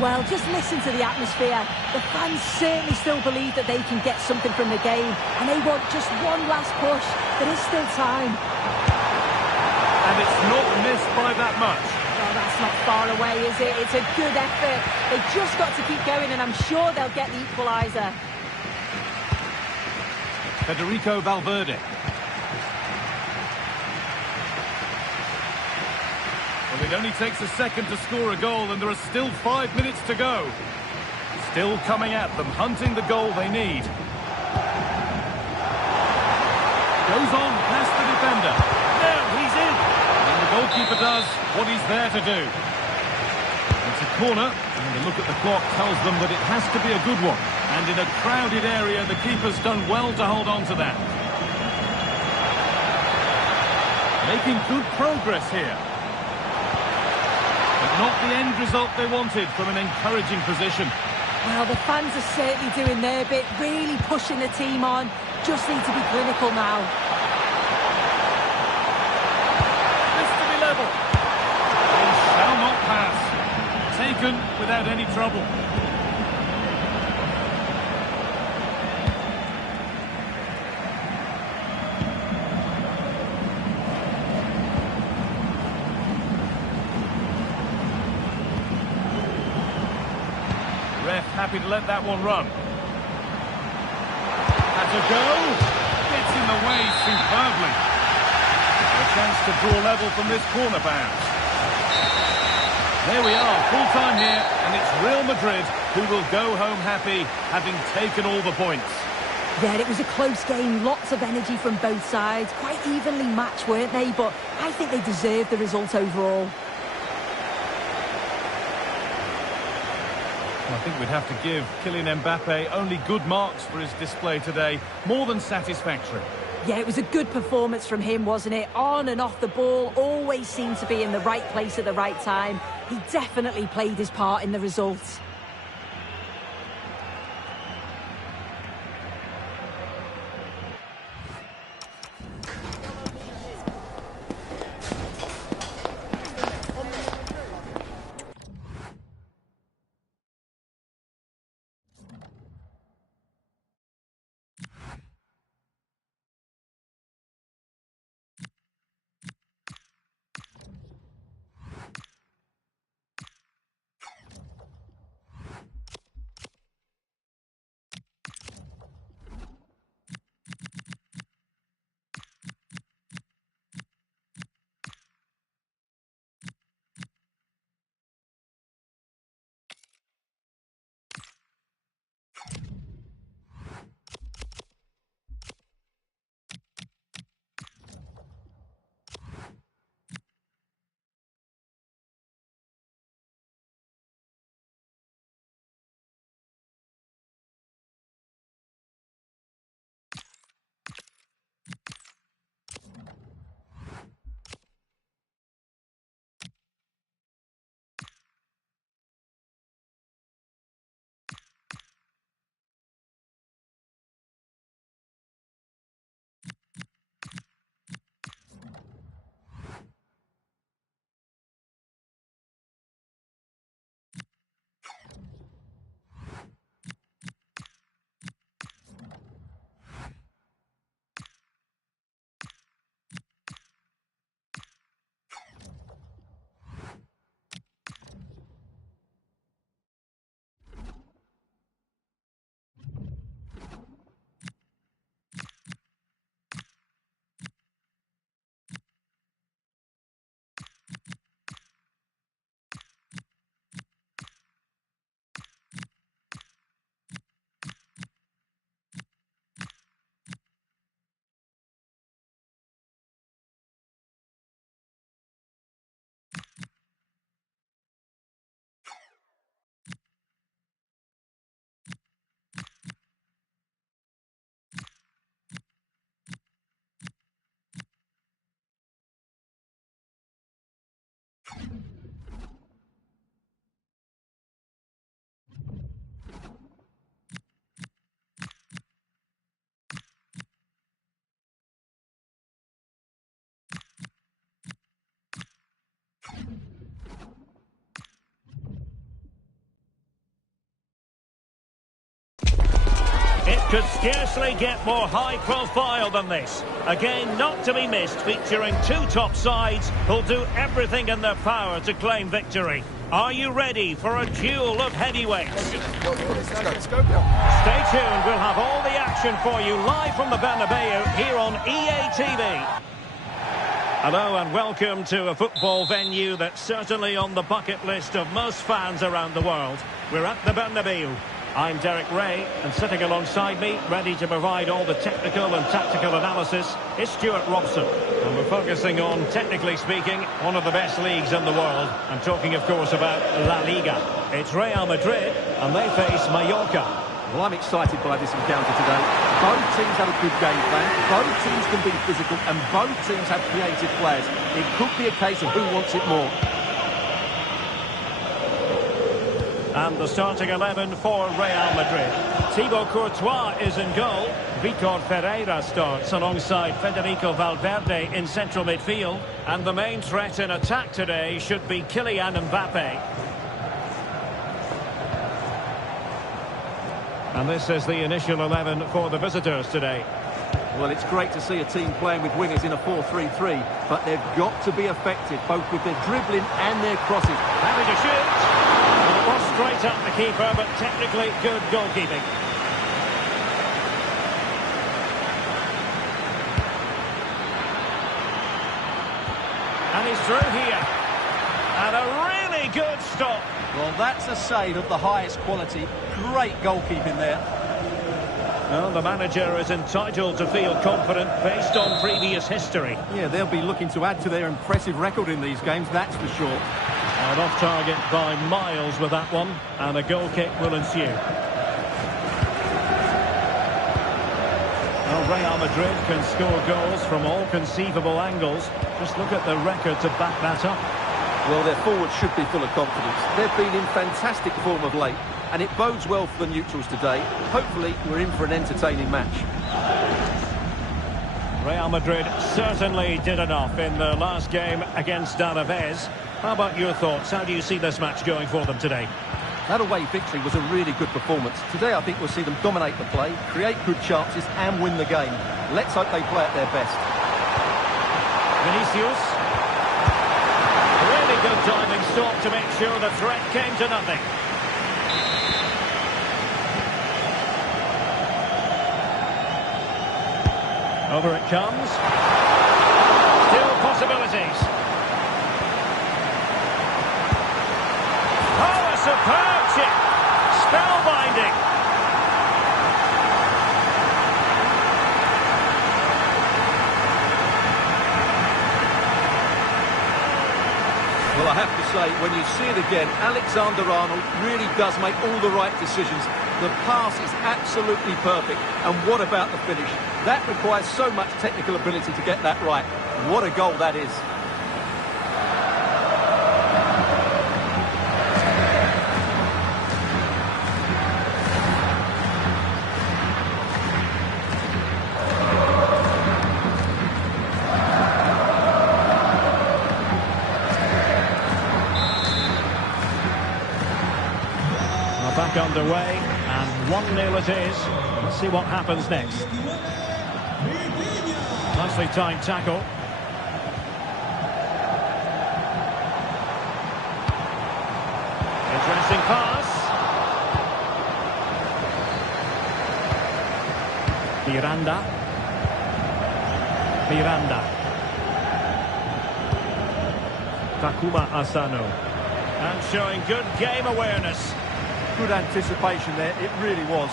Well, just listen to the atmosphere. The fans certainly still believe that they can get something from the game, and they want just one last push. There is still time. And it's not missed by that much. Well, that's not far away, is it? It's a good effort. They've just got to keep going, and I'm sure they'll get the equaliser. Federico Valverde. Well, it only takes a second to score a goal, and there are still 5 minutes to go. Still coming at them, hunting the goal they need. Goes on past the defender. Now he's in. And the goalkeeper does what he's there to do. It's a corner, and a look at the clock tells them that it has to be a good one. And in a crowded area, the keeper's done well to hold on to that. Making good progress here. But not the end result they wanted from an encouraging position. Well, the fans are certainly doing their bit, really pushing the team on. Just need to be clinical now. This to be level. They shall not pass. Taken without any trouble. Ref happy to let that one run. Had to go. Gets in the away superbly. A chance to draw level from this corner, perhaps. There we are, full time here, and it's Real Madrid who will go home happy, having taken all the points. Yeah, it was a close game, lots of energy from both sides, quite evenly matched, weren't they? But I think they deserved the result overall. I think we'd have to give Kylian Mbappe only good marks for his display today, more than satisfactory. Yeah, it was a good performance from him, wasn't it? On and off the ball, always seemed to be in the right place at the right time. He definitely played his part in the results. It could scarcely get more high profile than this. A game not to be missed, featuring two top sides who'll do everything in their power to claim victory. Are you ready for a duel of heavyweights? Stay tuned, we'll have all the action for you live from the Bernabeu here on EA TV. Hello and welcome to a football venue that's certainly on the bucket list of most fans around the world. We're at the Bernabeu. I'm Derek Ray, and sitting alongside me, ready to provide all the technical and tactical analysis, is Stuart Robson. And we're focusing on, technically speaking, one of the best leagues in the world. I'm talking, of course, about La Liga. It's Real Madrid, and they face Mallorca. Well, I'm excited by this encounter today. Both teams have a good game plan, both teams can be physical, and both teams have creative players. It could be a case of who wants it more. And the starting 11 for Real Madrid. Thibaut Courtois is in goal. Vitor Ferreira starts alongside Federico Valverde in central midfield. And the main threat in attack today should be Kylian Mbappe. And this is the initial 11 for the visitors today. Well, it's great to see a team playing with wingers in a 4-3-3, but they've got to be effective, both with their dribbling and their crosses. Having to shoot. It was straight at the keeper, but technically good goalkeeping. through here. And a really good stop. Well, that's a save of the highest quality. Great goalkeeping there. Well, the manager is entitled to feel confident based on previous history. Yeah, they'll be looking to add to their impressive record in these games, that's for sure. And off target by miles with that one. And a goal kick will ensue. Well, Real Madrid can score goals from all conceivable angles. Just look at the record to back that up. Well, their forwards should be full of confidence. They've been in fantastic form of late, and it bodes well for the neutrals today. Hopefully, we're in for an entertaining match. Real Madrid certainly did enough in the last game against Alaves. How about your thoughts? How do you see this match going for them today? That away victory was a really good performance. Today, I think we'll see them dominate the play, create good chances, and win the game. Let's hope they play at their best. Vinicius. Really good diving stop to make sure the threat came to nothing. Over it comes. Still possibilities. Oh, a superb chip. Spellbinding. Well, I have to say, when you see it again, Alexander-Arnold really does make all the right decisions. The pass is absolutely perfect. And what about the finish? That requires so much technical ability to get that right. What a goal that is. Back underway, and 1-0 it is. Let's see what happens next. Nicely timed tackle. Interesting pass. Miranda. Takuma Asano. And showing good game awareness. Good anticipation there, it really was.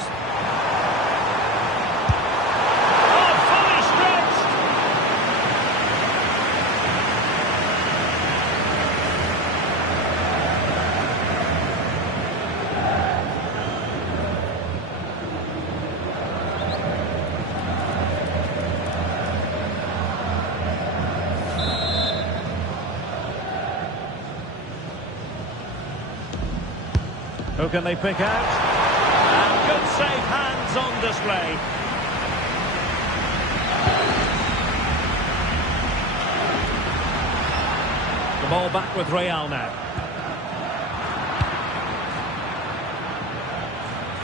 Oh, fully stretched! Who can they pick out? And good safe hands on display. The ball back with Real now.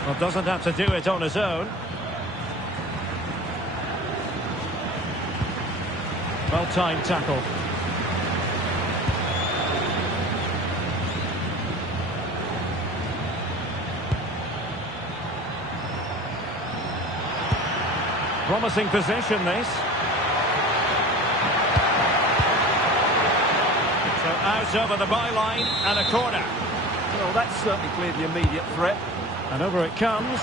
Well, doesn't have to do it on his own. Well-timed tackle. Promising position, this. So out over the byline and a corner. Well, that's certainly cleared the immediate threat. And over it comes.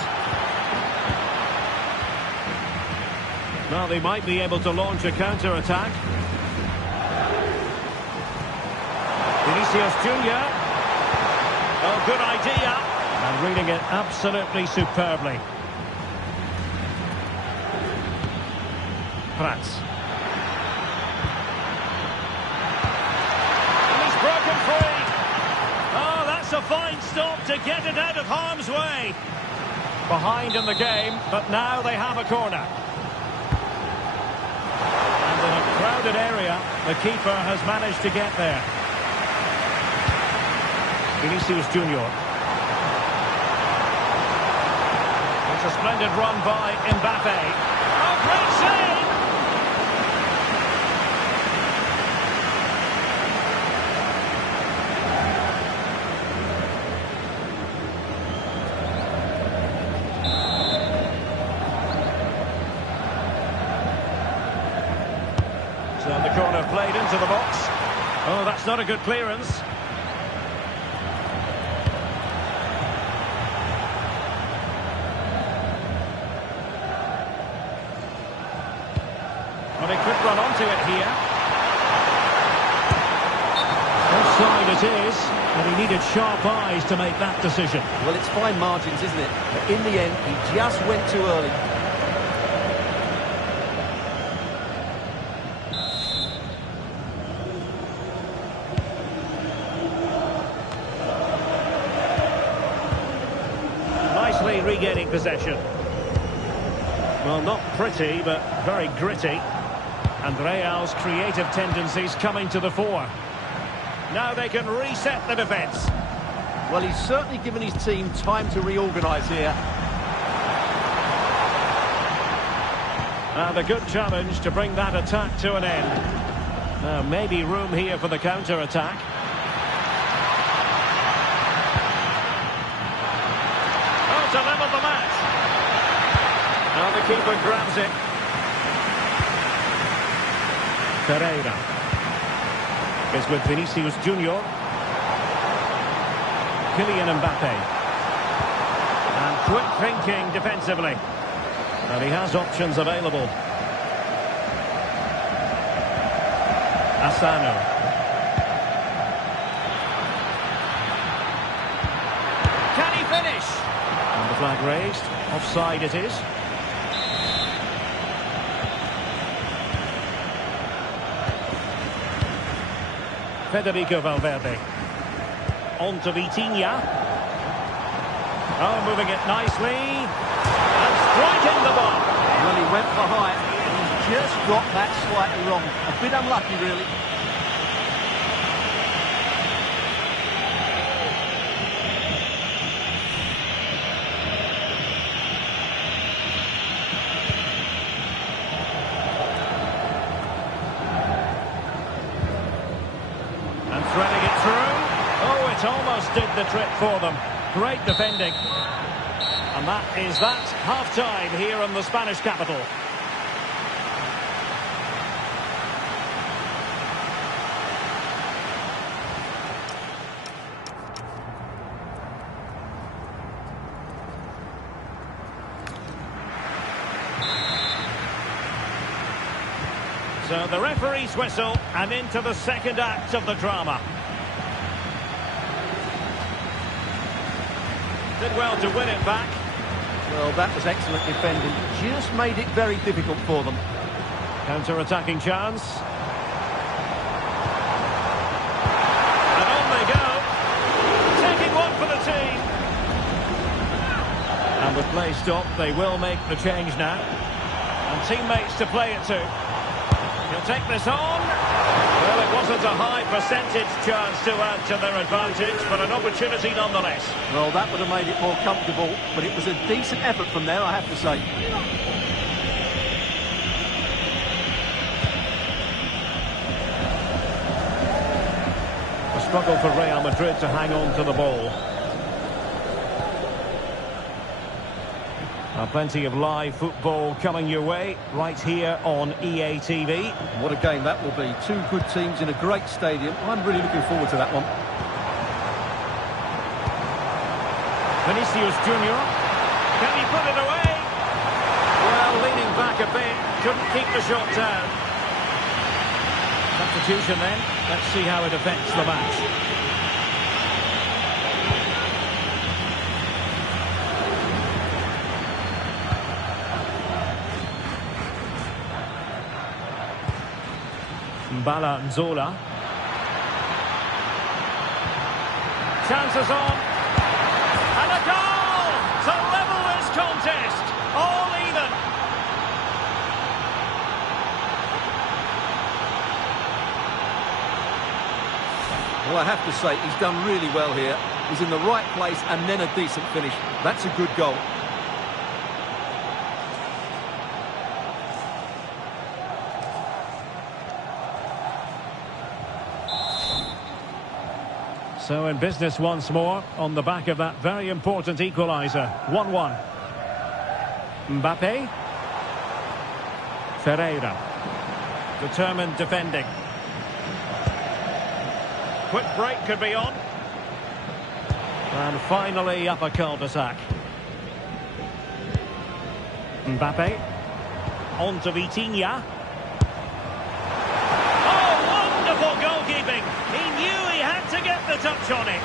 Well, they might be able to launch a counter-attack. Vinicius Junior. Oh, good idea. And reading it absolutely superbly. Prats. And he's broken free. Oh, that's a fine stop to get it out of harm's way. Behind in the game, but now they have a corner. And in a crowded area, the keeper has managed to get there. Vinicius Junior. It's a splendid run by Mbappe. Oh, great save! So the corner played into the box. Oh, that's not a good clearance. Well, he could run onto it here. Offside it is, but he needed sharp eyes to make that decision. Well, it's fine margins, isn't it? But in the end, he just went too early. Nicely regaining possession. Well, not pretty, but very gritty. And Real's creative tendencies coming to the fore. Now they can reset the defence. Well, he's certainly given his team time to reorganise here. And a good challenge to bring that attack to an end. Now, maybe room here for the counter-attack. Oh, to level the match. Now the keeper grabs it. Pereira is with Vinicius Junior. Kylian Mbappe. And quick thinking defensively. And he has options available. Asano. Can he finish? And the flag raised. Offside it is. Federico Valverde. On to Vitinha. Oh, moving it nicely. And striking the ball. Well, he went for high. He's just got that slightly wrong. A bit unlucky, really. Threading it through. Oh, it almost did the trick for them. Great defending. And that is that. Half-time here in the Spanish capital. So the referee's whistle, and into the second act of the drama. Did well to win it back. Well, that was excellent defending. Just made it very difficult for them. Counter-attacking chance. And on they go. Taking one for the team. And with play stopped, they will make the change now. And teammates to play it to. He'll take this on. Well, it wasn't a high percentage chance to add to their advantage, but an opportunity nonetheless. Well, that would have made it more comfortable, but it was a decent effort from there, I have to say. A struggle for Real Madrid to hang on to the ball. Plenty of live football coming your way right here on EA TV. What a game that will be. Two good teams in a great stadium. I'm really looking forward to that one. Vinicius Junior. Can he put it away? Well, leaning back a bit. Couldn't keep the shot down. Substitution then. Let's see how it affects the match. Bala Nzola. Chances on. And a goal to level this contest. All even. Well, I have to say, he's done really well here. He's in the right place and then a decent finish. That's a good goal. So in business once more on the back of that very important equaliser. 1-1. Mbappe. Ferreira. Determined defending. Quick break could be on. And finally up a cul-de-sac. Mbappe. On to Vitinha. Oh, wonderful goalkeeping. He knew he had to get the touch on it.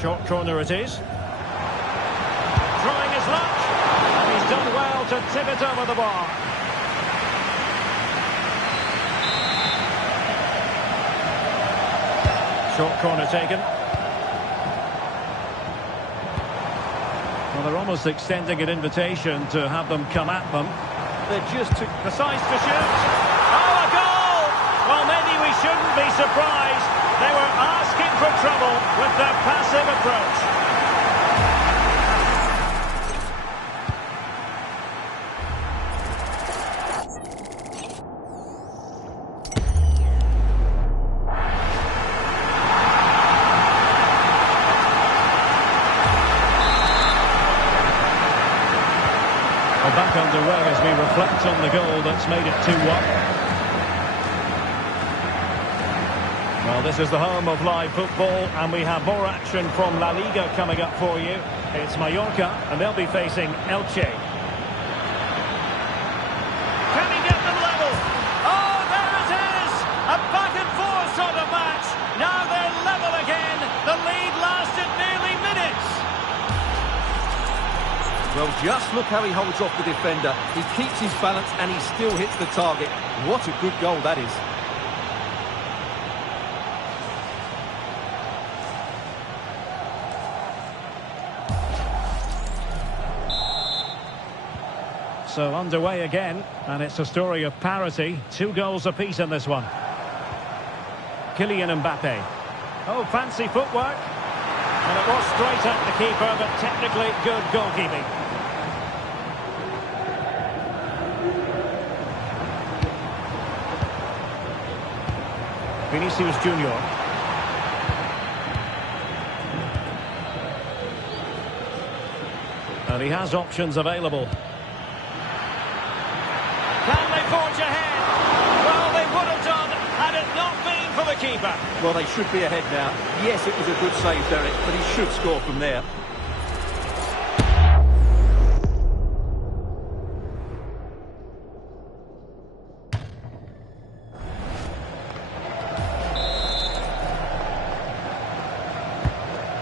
Short corner it is. Trying his luck. And he's done well to tip it over the bar. Short corner taken. Well, they're almost extending an invitation to have them come at them. They're just too precise to shoot. Oh, a goal! Well, maybe we shouldn't be surprised. They were asking for trouble with their passive approach. We're back underway as we reflect on the goal that's made it 2-1. Well, this is the home of live football, and we have more action from La Liga coming up for you. It's Mallorca, and they'll be facing Elche. Can he get them level? Oh, there it is! A back-and-forth sort of match. Now they're level again. The lead lasted nearly minutes. Well, just look how he holds off the defender. He keeps his balance and he still hits the target. What a good goal that is. So underway again, and it's a story of parity. 2 goals apiece in this one. Kylian Mbappe. Oh, fancy footwork. And it was straight at the keeper, but technically good goalkeeping. Vinicius Junior. And he has options available. Can they forge ahead? Well, they would have done had it not been for the keeper. Well, they should be ahead now. Yes, it was a good save, Derek, but he should score from there.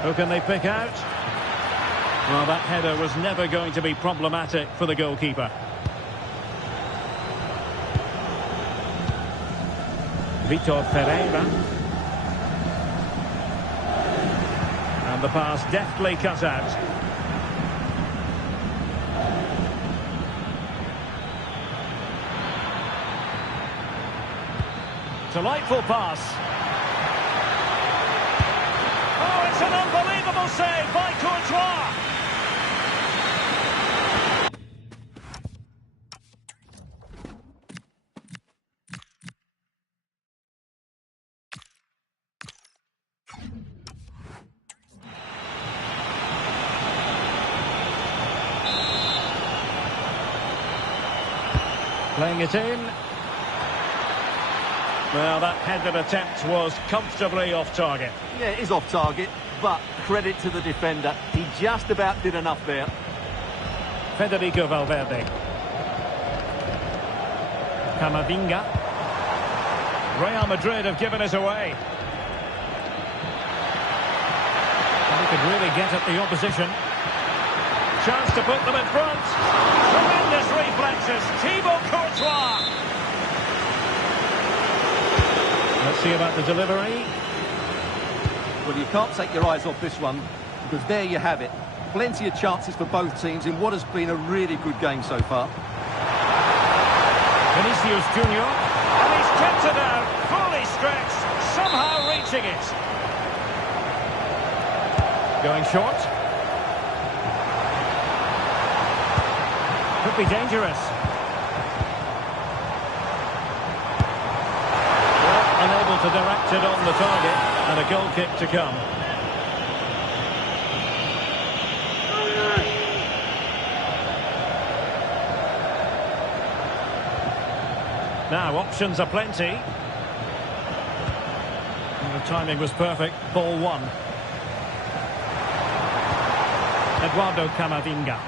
Who can they pick out? Well, that header was never going to be problematic for the goalkeeper. Vitor Ferreira. And the pass deftly cut out. Delightful pass. Oh, it's an unbelievable save by Courtois. Playing it in. Well, that headed attempt was comfortably off target. Yeah, it is off target, but credit to the defender. He just about did enough there. Federico Valverde. Camavinga. Real Madrid have given it away. And he could really get at the opposition. Chance to put them in front. Tremendous reflexes. Thibaut Courtois. Let's see about the delivery. Well, you can't take your eyes off this one, because there you have it. Plenty of chances for both teams in what has been a really good game so far. Vinicius Junior. And he's kept it out. Fully stretched. Somehow reaching it. Going short. Could be dangerous. Well, unable to direct it on the target, and a goal kick to come. Now, options are plenty. And the timing was perfect. Ball one. Eduardo Camavinga.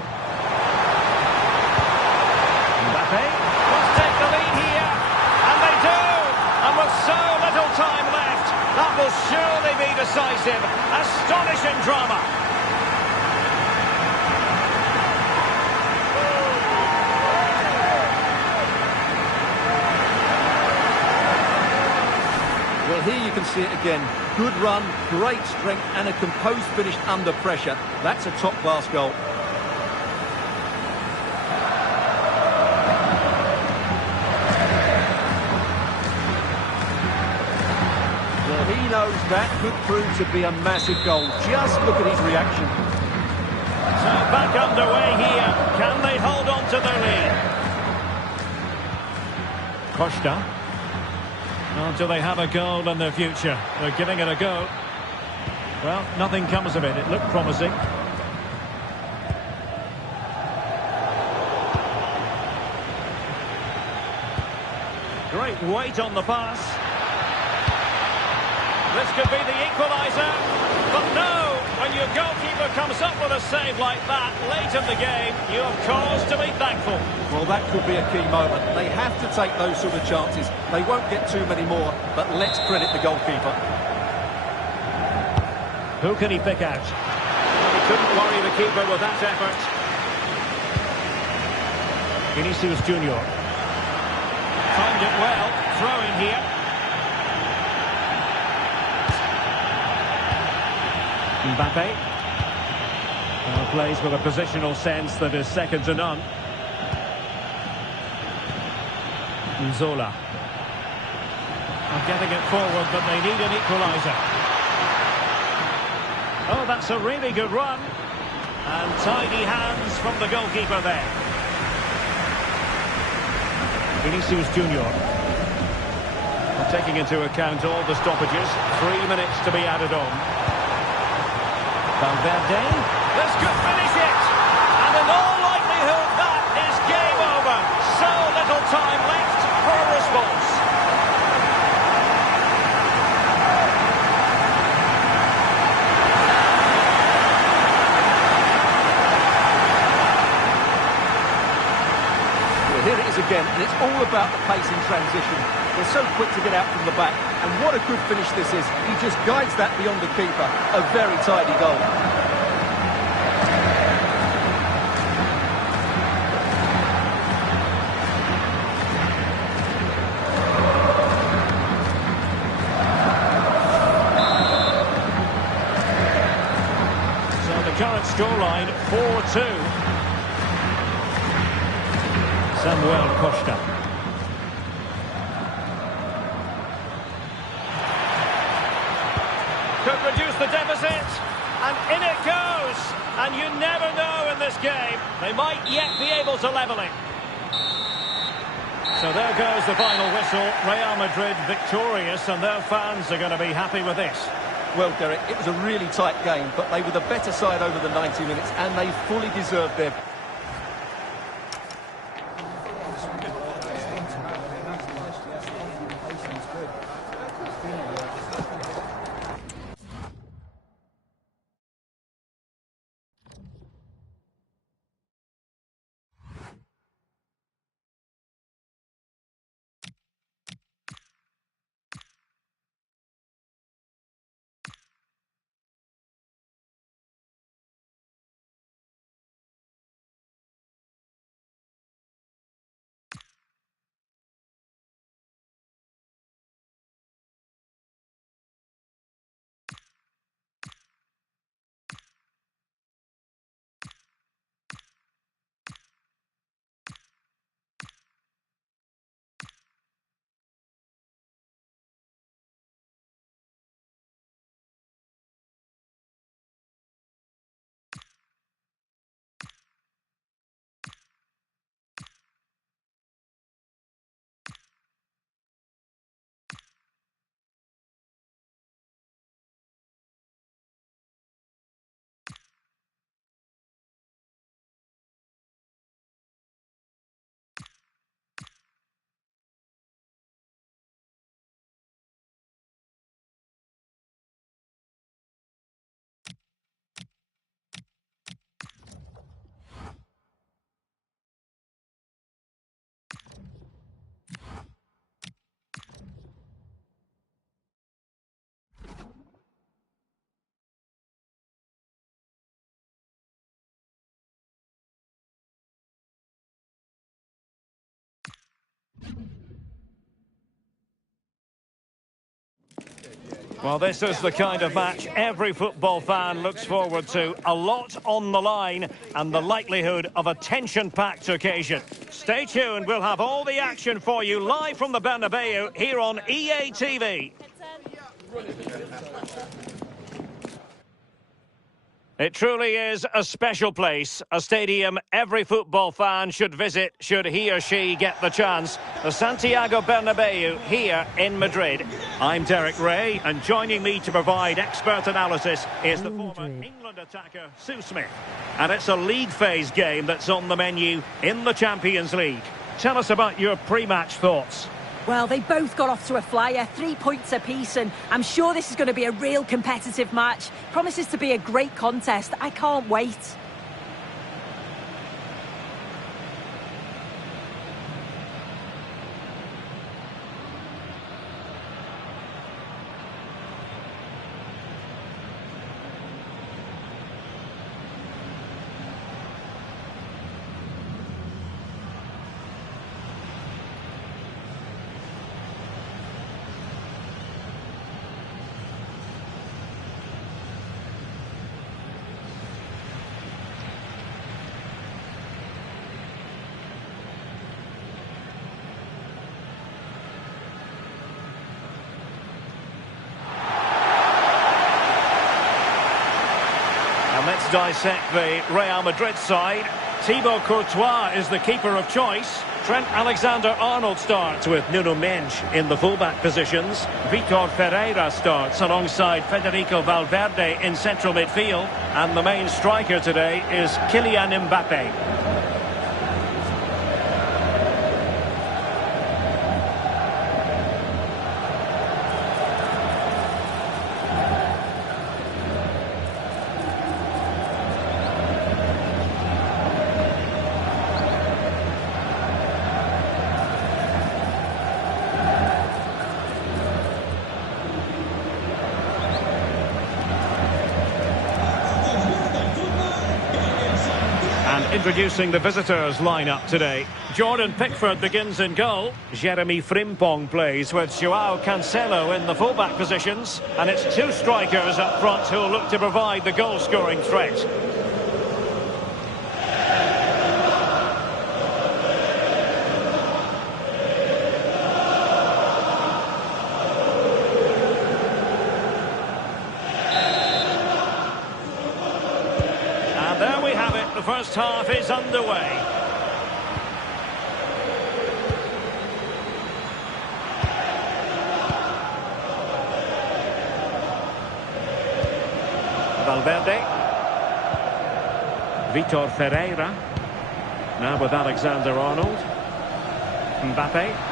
Mbappe must take the lead here. And they do! And with so little time left, that will surely be decisive. Astonishing drama. Well, here you can see it again. Good run, great strength, and a composed finish under pressure. That's a top-class goal. Well, he knows that could prove to be a massive goal. Just look at his reaction. So back underway here. Can they hold on to their lead? Costa. Well, do they have a goal in their future? They're giving it a go. Well, nothing comes of it. It looked promising. Great weight on the pass. This could be the equaliser. But no, when your goalkeeper comes up with a save like that late in the game, you have cause to be thankful. Well, that could be a key moment. They have to take those sort of chances. They won't get too many more, but let's credit the goalkeeper. Who can he pick out? He couldn't worry the keeper with that effort. Vinicius Junior. Timed it well. Throw in here. Mbappe. Plays with a positional sense that is second to none. Zola. Getting it forward, but they need an equaliser. Oh, that's a really good run. And tidy hands from the goalkeeper there. Vinicius Junior. Taking into account all the stoppages, 3 minutes to be added on. Valverde. This could finish it. And in all likelihood, that is game over. So little time left for a response. Well, here it is again, and it's all about the pace in transition. They're so quick to get out from the back, and what a good finish this is. He just guides that beyond the keeper. A very tidy goal. So the current scoreline, 4-2. Samuel Costa. Could reduce the deficit, and in it goes. And you never know in this game. They might yet be able to level it. So there goes the final whistle. Real Madrid victorious, and their fans are going to be happy with this. Well, Derek, it was a really tight game, but they were the better side over the 90 minutes, and they fully deserved their Well, this is the kind of match every football fan looks forward to. A lot on the line and the likelihood of a tension-packed occasion. Stay tuned, we'll have all the action for you live from the Bernabeu here on EA TV. It truly is a special place, a stadium every football fan should visit should he or she get the chance. The Santiago Bernabeu here in Madrid. I'm Derek Ray, and joining me to provide expert analysis is the former England attacker Sue Smith. And it's a league phase game that's on the menu in the Champions League. Tell us about your pre-match thoughts. Well, they both got off to a flyer, 3 points apiece, and I'm sure this is going to be a real competitive match. Promises to be a great contest. I can't wait. Let's dissect the Real Madrid side. Thibaut Courtois is the keeper of choice. Trent Alexander-Arnold starts with Nuno Mendes in the fullback positions. Vitor Ferreira starts alongside Federico Valverde in central midfield. And the main striker today is Kylian Mbappe. Introducing the visitors lineup today. Jordan Pickford begins in goal. Jeremy Frimpong plays with Joao Cancelo in the fullback positions. And it's two strikers up front who'll look to provide the goal-scoring threat. The first half is underway. Valverde. Vitor Ferreira. Now with Alexander-Arnold. Mbappe.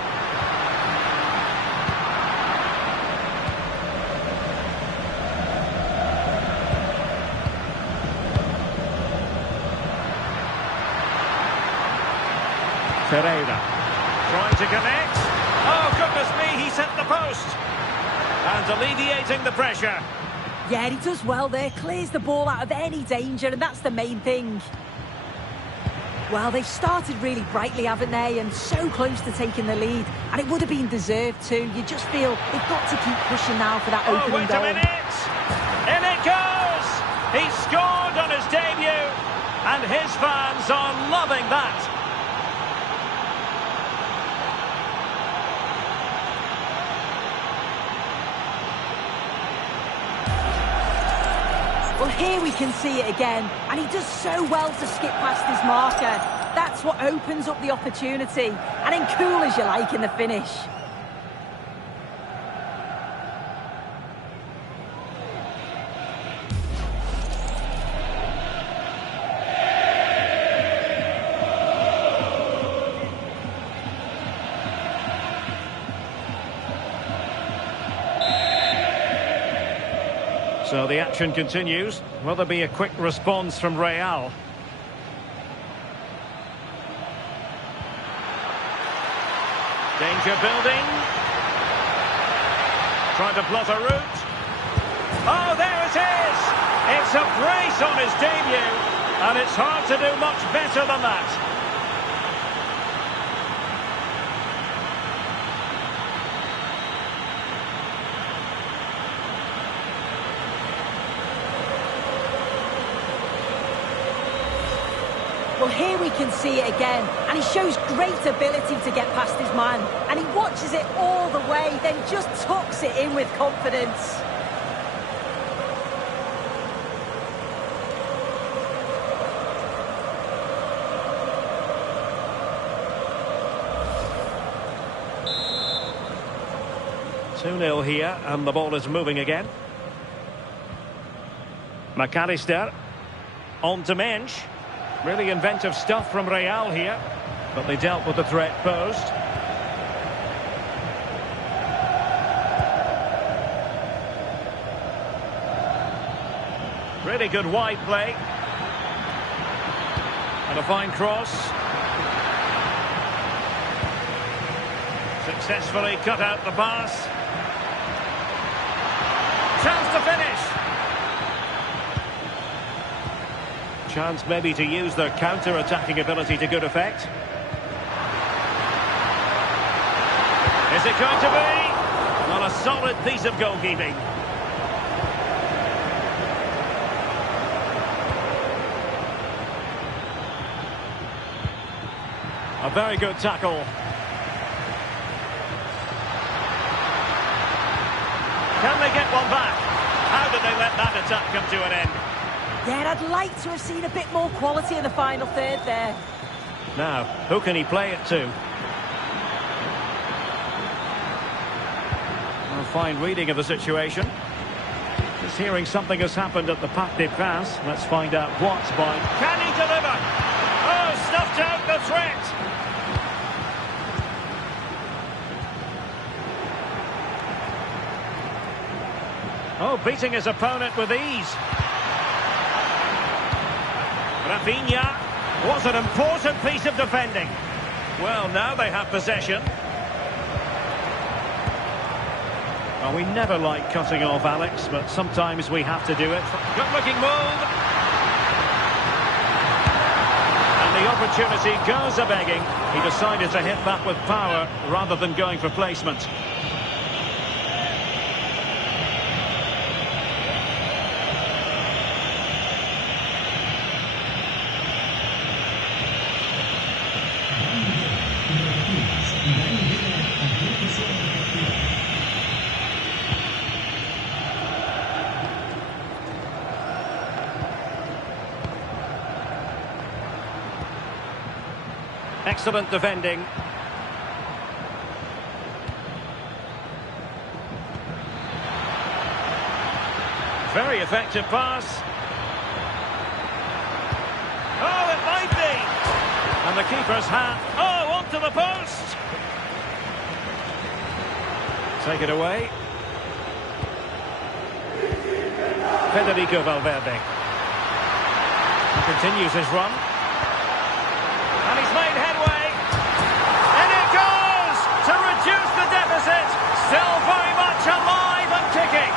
Ferreira trying to connect. Oh, goodness me, he sent the post. And alleviating the pressure. Yeah, he does well there. Clears the ball out of any danger, and that's the main thing. Well, they've started really brightly, haven't they? And so close to taking the lead. And it would have been deserved too. You just feel they've got to keep pushing now for that opening goal. Oh, wait a minute. In it goes. He scored on his debut. And his fans are loving that. Well, here we can see it again, and he does so well to skip past his marker. That's what opens up the opportunity, and then cool as you like in the finish. So the action continues. Will there be a quick response from Real? Danger building. Trying to plot a route. Oh, there it is! It's a brace on his debut, and it's hard to do much better than that. Well, here we can see it again, and he shows great ability to get past his man, and he watches it all the way, then just tucks it in with confidence. Two-nil here, and the ball is moving again. McAllister on to Mendes. Really inventive stuff from Real here, but they dealt with the threat posed. Really good wide play. And a fine cross. Successfully cut out the pass. Chance to finish. Chance maybe to use their counter-attacking ability to good effect. Is it going to be? Not a solid piece of goalkeeping. A very good tackle. Can they get one back? How did they let that attack come to an end? Yeah, I'd like to have seen a bit more quality in the final third there. Now, who can he play it to? A fine reading of the situation. Just hearing something has happened at the Parc des Princes. Let's find out what by... Can he deliver? Oh, snuffed out the threat! Oh, beating his opponent with ease. Vitinha was an important piece of defending. Well, now they have possession. Well, we never like cutting off Alex, but sometimes we have to do it. Good-looking move. And the opportunity goes a-begging. He decided to hit that with power rather than going for placement. Excellent defending. Very effective pass. Oh, it might be. And the keeper's hat. Oh, onto the post. Take it away. Federico Valverde. He continues his run. And he's made headway. And it goes to reduce the deficit. Still very much alive and kicking.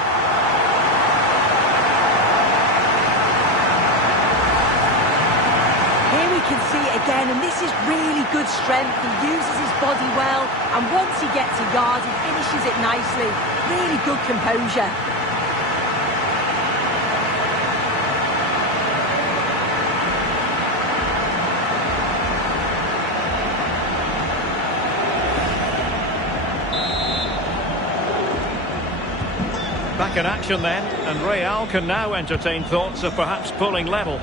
Here we can see it again, and this is really good strength. He uses his body well, and once he gets a yard, he finishes it nicely. Really good composure. Back in action then, and Real can now entertain thoughts of perhaps pulling level.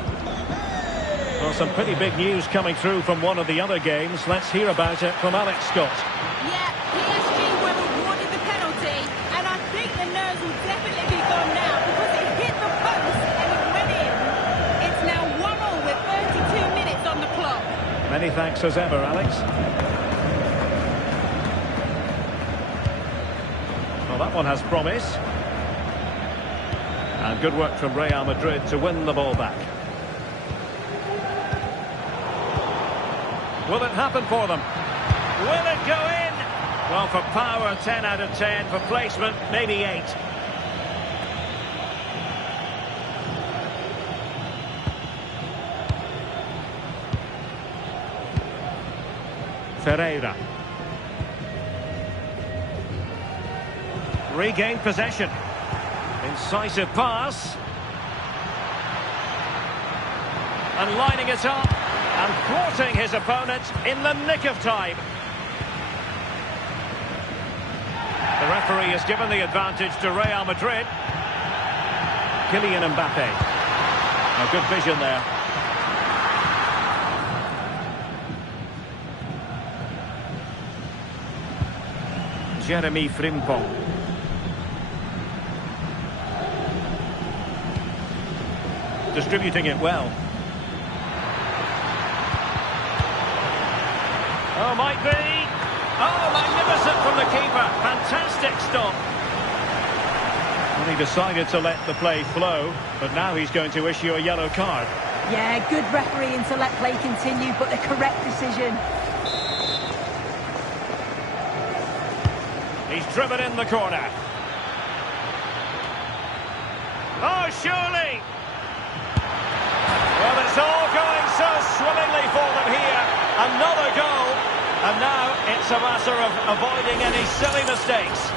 Well, some pretty big news coming through from one of the other games. Let's hear about it from Alex Scott. Yeah, PSG were awarded the penalty, and I think the nerves will definitely be gone now because it hit the post and it went in. It's now 1-1 with 32 minutes on the clock. Many thanks as ever, Alex. Well, that one has promise. And good work from Real Madrid to win the ball back. Will it happen for them? Will it go in? Well, for power, 10 out of 10. For placement, maybe 8. Ferreira. Regained possession. Incisive pass. And lining it up. And thwarting his opponent in the nick of time. The referee has given the advantage to Real Madrid. Kylian Mbappe. A good vision there. Jeremy Frimpong. Distributing it well. Oh, might be. Oh, magnificent from the keeper. Fantastic stop. Well, he decided to let the play flow, but now he's going to issue a yellow card. Yeah, good refereeing to let play continue, but the correct decision. He's driven in the corner. Oh, surely! Well, it's all going so swimmingly for them here. Another goal. And now it's a matter of avoiding any silly mistakes.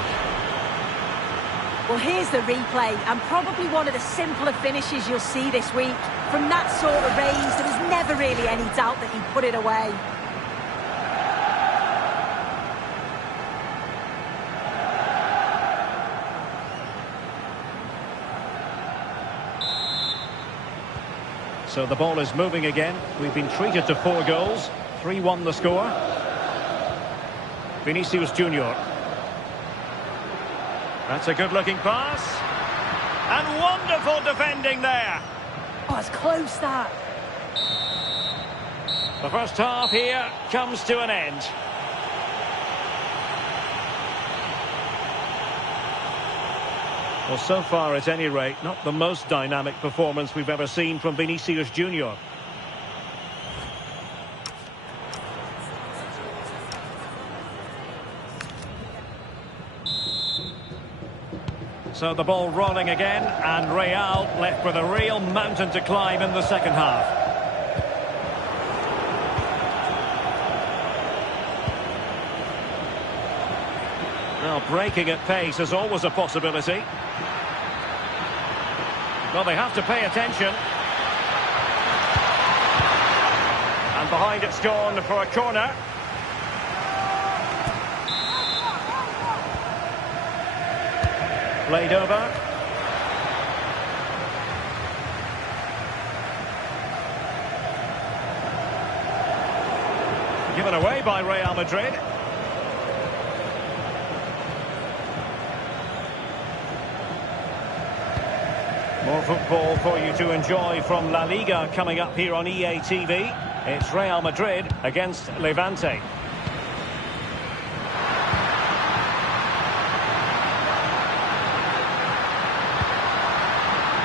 Well, here's the replay, and probably one of the simpler finishes you'll see this week. From that sort of range, there was never really any doubt that he put it away. So the ball is moving again. We've been treated to 4 goals. 3-1 the score. Vinicius Junior. That's a good-looking pass. And wonderful defending there. Oh, it's close, that. The first half here comes to an end. Well, so far, at any rate, not the most dynamic performance we've ever seen from Vinicius Junior. So the ball rolling again, and Real left with a real mountain to climb in the second half. Well, breaking at pace is always a possibility. Well, they have to pay attention. And behind it's gone for a corner. Played over. Given away by Real Madrid. More football for you to enjoy from La Liga coming up here on EA TV. It's Real Madrid against Levante.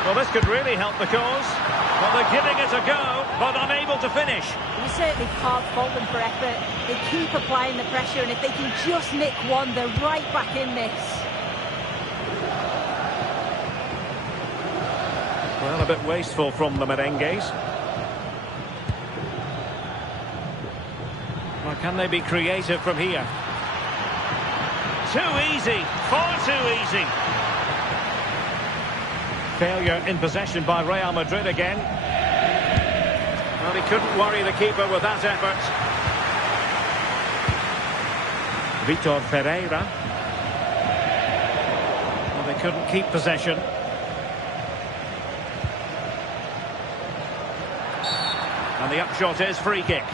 Well, this could really help the cause. Well, they're giving it a go, but unable to finish. You certainly can't fault them for effort. They keep applying the pressure, and if they can just nick one, they're right back in this. Well, a bit wasteful from the merengues. Well, can they be creative from here? Too easy, far too easy. Failure in possession by Real Madrid again. Well, he couldn't worry the keeper with that effort. Vitor Pereira. Well, they couldn't keep possession. And the upshot is free kick.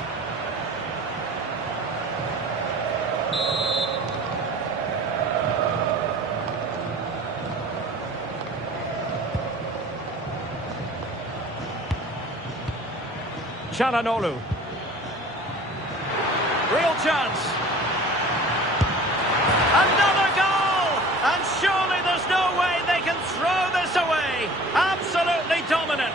Çalhanoğlu. Real chance. Another goal! And surely there's no way they can throw this away. Absolutely dominant.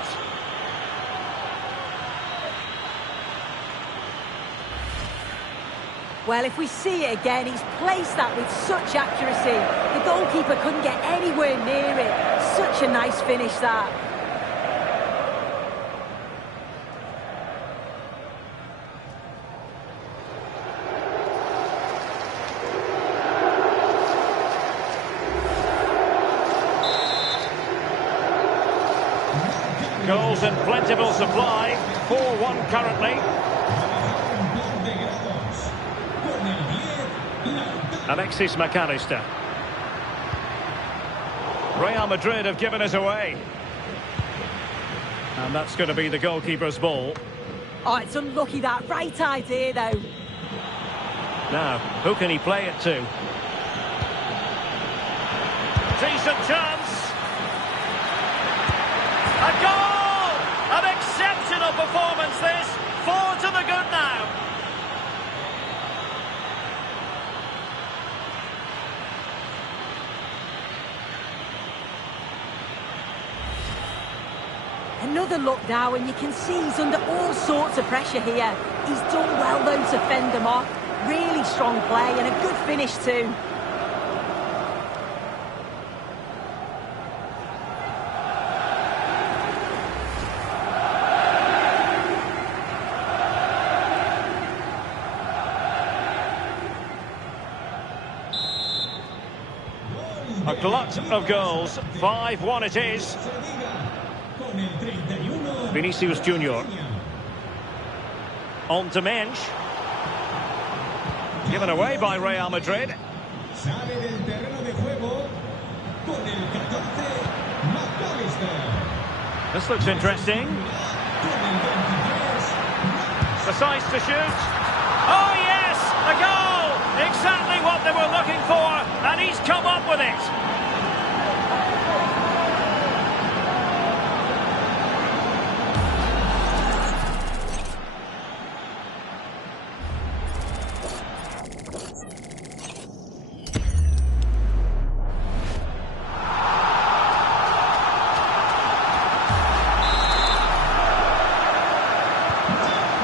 Well, if we see it again, he's placed that with such accuracy. The goalkeeper couldn't get anywhere near it. Such a nice finish, that. Goals in plentiful supply. 4-1 currently. Alexis McAllister. Real Madrid have given us away. And that's going to be the goalkeeper's ball. Oh, it's unlucky that. Right idea, though. Now, who can he play it to? Decent chance. A goal! An exceptional performance this. 4 to the good now. Another look now, and you can see he's under all sorts of pressure here. He's done well, though, to fend them off. Really strong play and a good finish too. A glut of goals. 5-1 it is. Vinicius Junior. On to Mendes. Given away by Real Madrid. This looks interesting. The size to shoot. Oh yes, a goal! Exactly what they were looking for, and he's come up with it.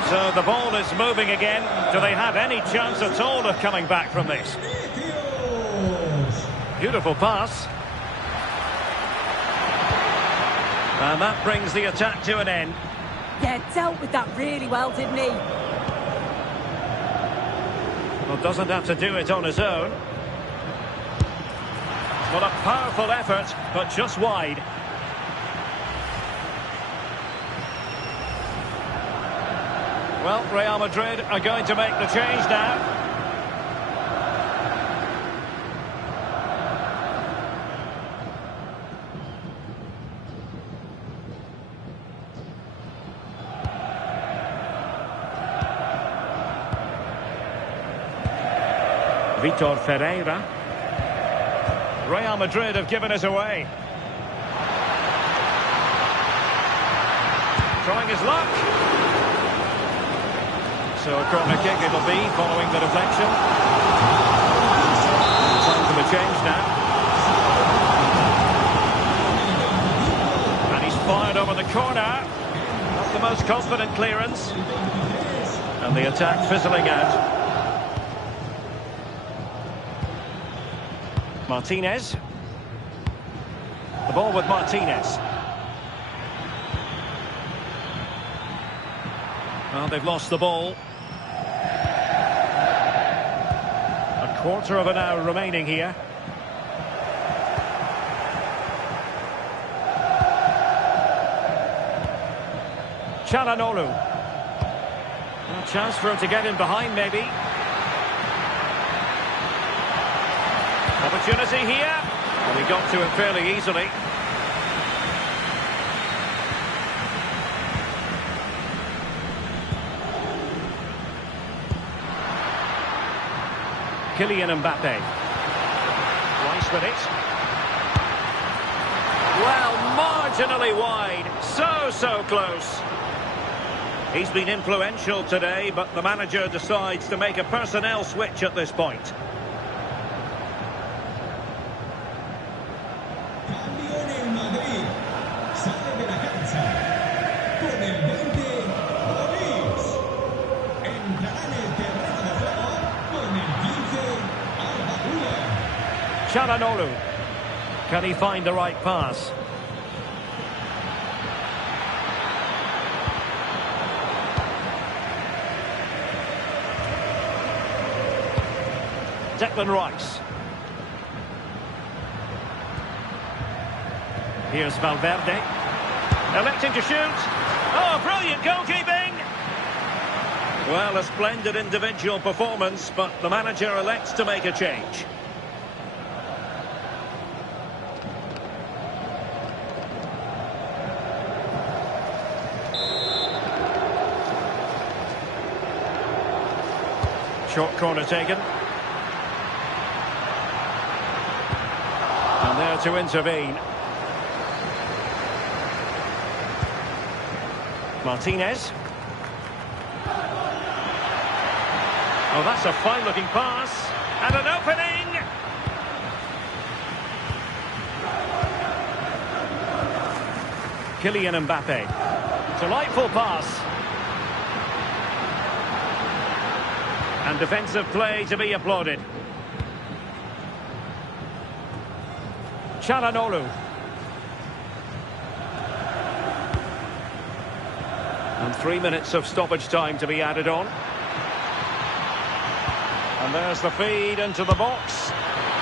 So the ball is moving again. Do they have any chance at all of coming back from this? Beautiful pass. And that brings the attack to an end. Yeah, dealt with that really well, didn't he? Well, doesn't have to do it on his own. Well, a powerful effort, but just wide. Well, Real Madrid are going to make the change now. Vitor Ferreira. Real Madrid have given us away. Trying his luck. So a corner kick it'll be following the deflection. Time for the change now. And he's fired over the corner. Not the most confident clearance. And the attack fizzling out. Martinez. The ball with Martinez. Well, they've lost the ball. A quarter of an hour remaining here. Çalhanoğlu. A chance for him to get in behind, maybe. Opportunity here. And he got to it fairly easily. Kylian Mbappe. Rice with it. Well, marginally wide. So close. He's been influential today, but the manager decides to make a personnel switch at this point. Çalhanoğlu. Can he find the right pass? Declan Rice. Here's Valverde. Electing to shoot. Oh, Oh, brilliant goalkeeping! Well, a splendid individual performance, but the manager elects to make a change. Short corner taken. And there to intervene. Martinez. Oh, that's a fine-looking pass. And an opening! Kylian Mbappe. Delightful pass. And defensive play to be applauded. Çalhanoğlu. And 3 minutes of stoppage time to be added on. And there's the feed into the box.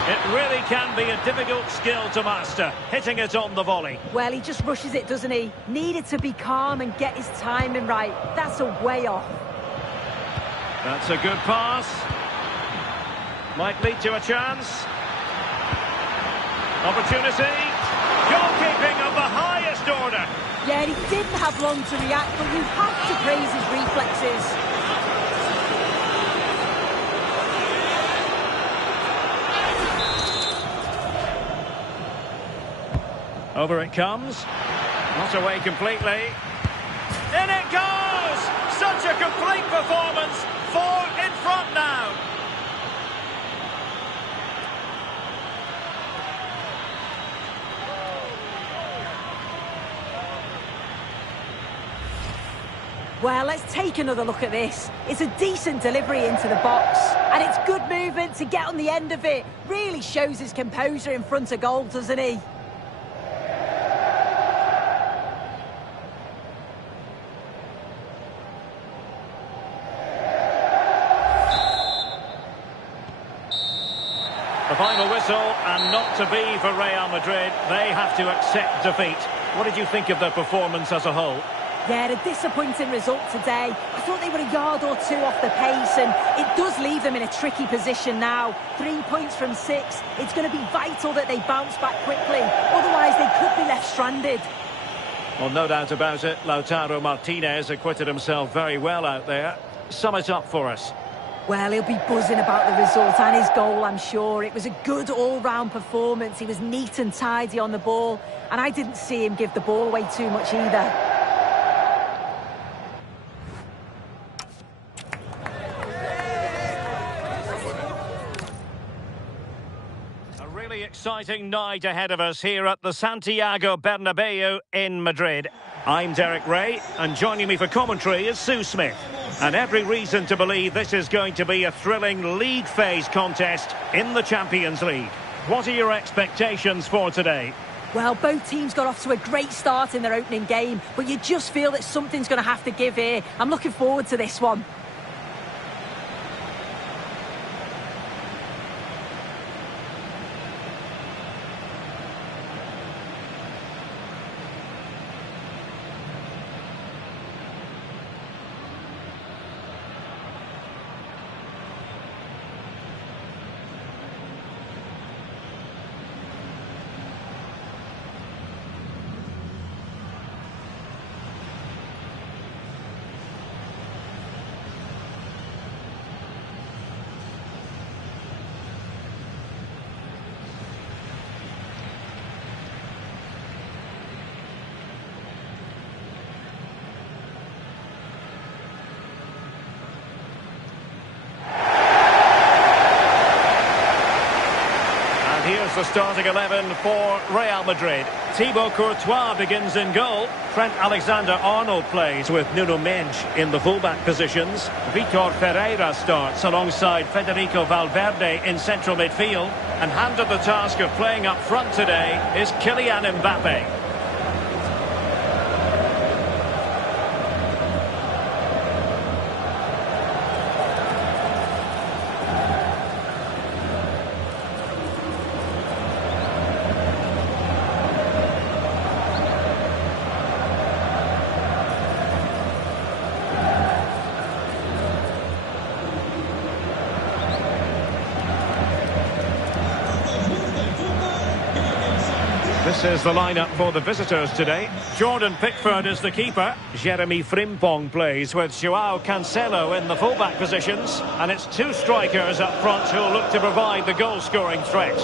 It really can be a difficult skill to master, hitting it on the volley. Well, he just rushes it, doesn't he? Needed to be calm and get his timing right. That's a way off. That's a good pass. Might lead to a chance. Opportunity. Goalkeeping of the highest order. Yeah, he didn't have long to react, but you have to praise his reflexes. Over it comes. Not away completely. In it goes! Such a complete performance. 4 in front now. Well, let's take another look at this. It's a decent delivery into the box. And it's good movement to get on the end of it. Really shows his composure in front of goal, doesn't he? The final whistle, and not to be for Real Madrid. They have to accept defeat. What did you think of their performance as a whole? Yeah, a disappointing result today. I thought they were a yard or two off the pace, and it does leave them in a tricky position now. 3 points from 6. It's going to be vital that they bounce back quickly. Otherwise, they could be left stranded. Well, no doubt about it. Lautaro Martinez acquitted himself very well out there. Sum it up for us. Well, he'll be buzzing about the result and his goal, I'm sure. It was a good all-round performance. He was neat and tidy on the ball, and I didn't see him give the ball away too much either. A really exciting night ahead of us here at the Santiago Bernabeu in Madrid. I'm Derek Ray, and joining me for commentary is Sue Smith. And every reason to believe this is going to be a thrilling league phase contest in the Champions League. What are your expectations for today? Well, both teams got off to a great start in their opening game, but you just feel that something's going to have to give here. I'm looking forward to this one. Here's the starting 11 for Real Madrid. Thibaut Courtois begins in goal. Trent Alexander-Arnold plays with Nuno Mendes in the fullback positions. Vitor Ferreira starts alongside Federico Valverde in central midfield. And handed the task of playing up front today is Kylian Mbappe. This is the lineup for the visitors today. Jordan Pickford is the keeper. Jeremy Frimpong plays with Joao Cancelo in the fullback positions. And it's two strikers up front who'll look to provide the goal-scoring threat.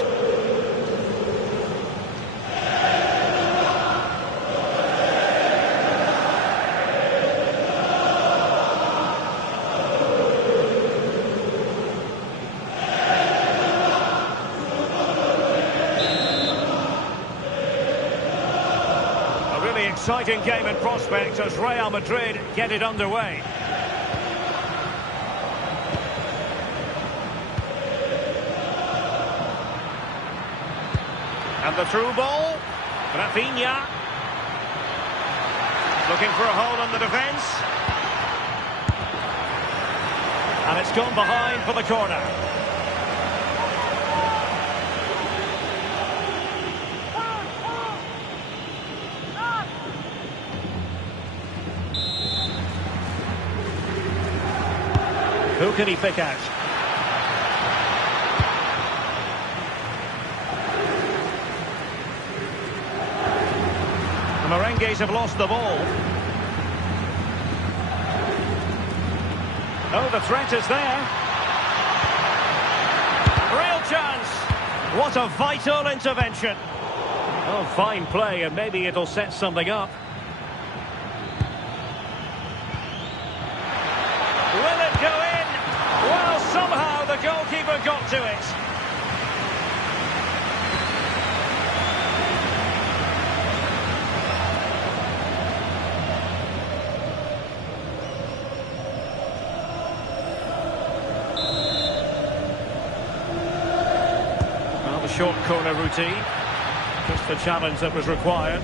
Exciting game in prospect as Real Madrid get it underway. And the through ball. Vitinha. Looking for a hole in the defence. And it's gone behind for the corner. Who can he pick out? The Merengues have lost the ball. Oh, the threat is there. Real chance. What a vital intervention. Oh, fine play, and maybe it'll set something up. Will it go in? Well, somehow the goalkeeper got to it. Well, the short corner routine. Just the challenge that was required.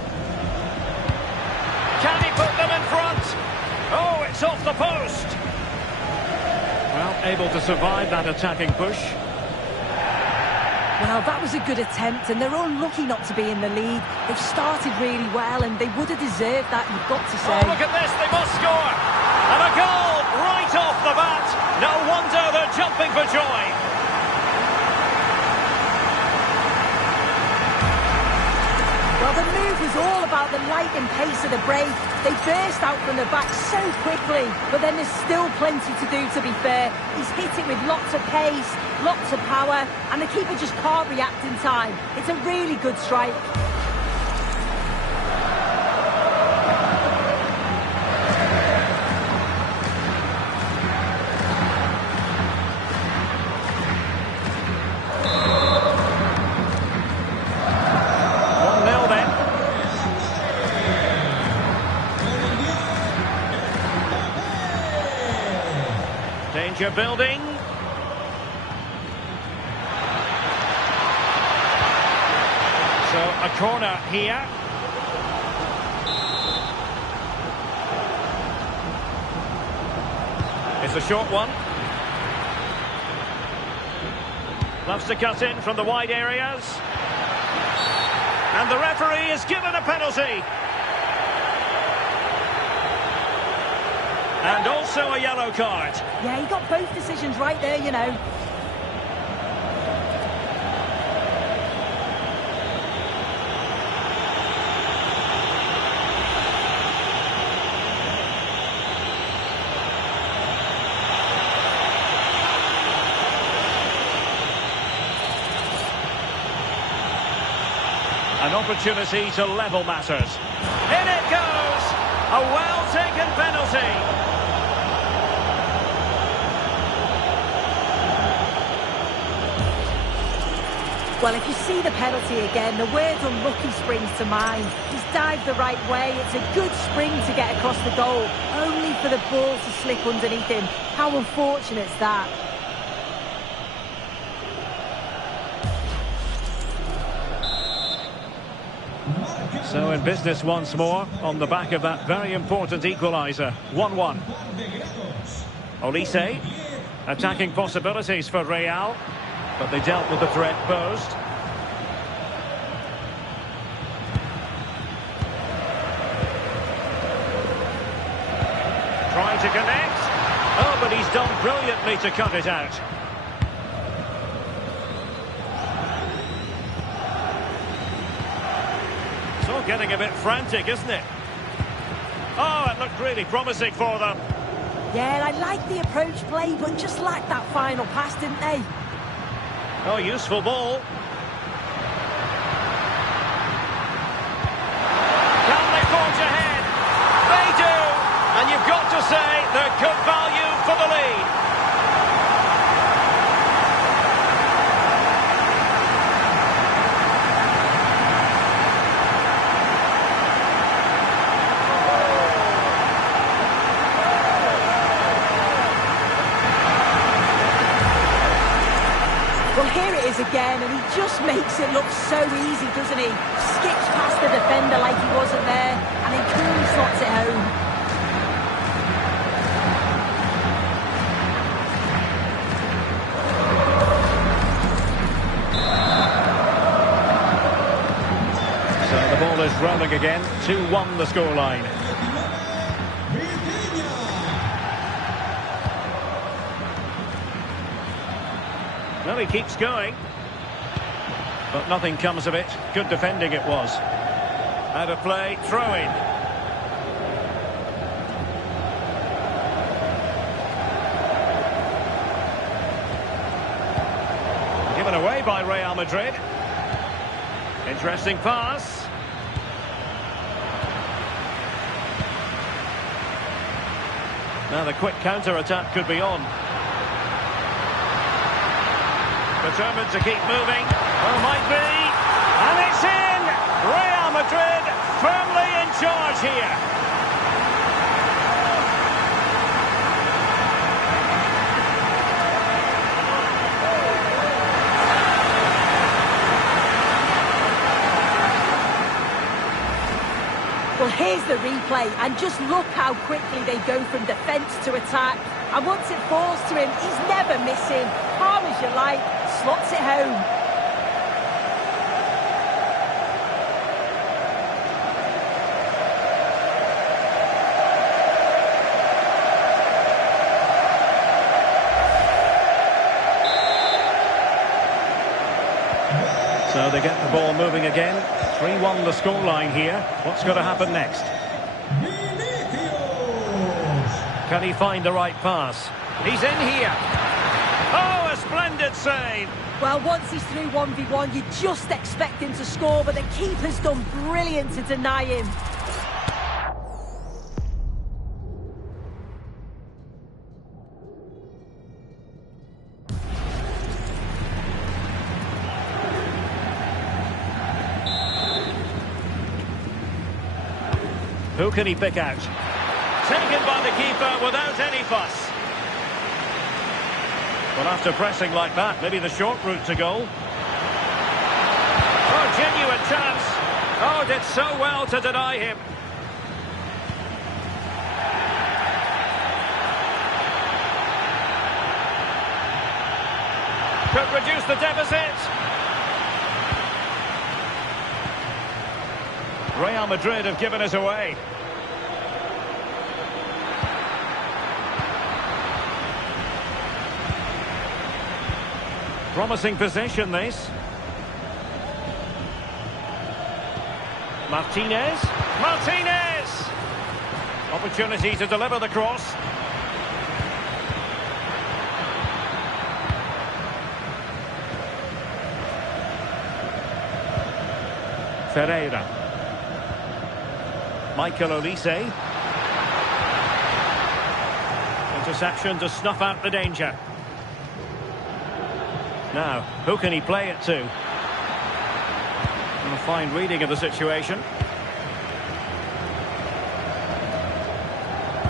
Can he put them in front? Oh, it's off the post. Well, able to survive that attacking push. Well, that was a good attempt, and they're unlucky not to be in the lead. They've started really well, and they would have deserved that, you've got to say. Oh, look at this, they must score! And a goal right off the bat! No wonder they're jumping for joy! Well, the move was all about the light and pace of the break. They burst out from the back so quickly, but then there's still plenty to do, to be fair. He's hit it with lots of pace, lots of power, and the keeper just can't react in time. It's a really good strike. Danger building. So a corner here. It's a short one. Loves to cut in from the wide areas. And the referee is given a penalty. And also a yellow card. Yeah, he got both decisions right there, you know. An opportunity to level matters. In it goes! A well-taken penalty. Well, if you see the penalty again, the word unlucky springs to mind. He's dived the right way. It's a good spring to get across the goal, only for the ball to slip underneath him. How unfortunate is that? So in business once more, on the back of that very important equaliser. 1-1. Olise, attacking possibilities for Real, but they dealt with the threat posed. Trying to connect. Oh, but he's done brilliantly to cut it out. getting a bit frantic, isn't it? Oh, it looked really promising for them. Yeah, I like the approach play, but just lacked that final pass, didn't they? Oh, useful ball. Can they forge ahead? They do! And you've got to say they're good value for the lead. Well, here it is again, and he just makes it look so easy, doesn't he? Skips past the defender like he wasn't there, and then coolly slots it home. So the ball is rolling again. 2-1 the scoreline. Well, he keeps going. But nothing comes of it. Good defending it was. Out of play, throw in. Given away by Real Madrid. Interesting pass. Now the quick counter-attack could be on. Determined to keep moving. Oh, might be. And it's in! Real Madrid firmly in charge here. Well, here's the replay, and just look how quickly they go from defence to attack. And once it falls to him, he's never missing. Calm as you like, slots it home. So they get the ball moving again. 3-1 the scoreline here. What's going to happen next? Can he find the right pass? He's in here. Oh, a splendid save. Well, once he's through 1v1, you just expect him to score, but the keeper's done brilliant to deny him. Who can he pick out? Taken by the keeper without any fuss. Well, after pressing like that, maybe the short route to goal. Oh, genuine chance. Oh, did so well to deny him. Could reduce the deficit. Real Madrid have given us away. Promising possession, this. Martinez. Martinez! Opportunity to deliver the cross. Ferreira. Michael Olise. Interception to snuff out the danger. Now, who can he play it to? A fine reading of the situation.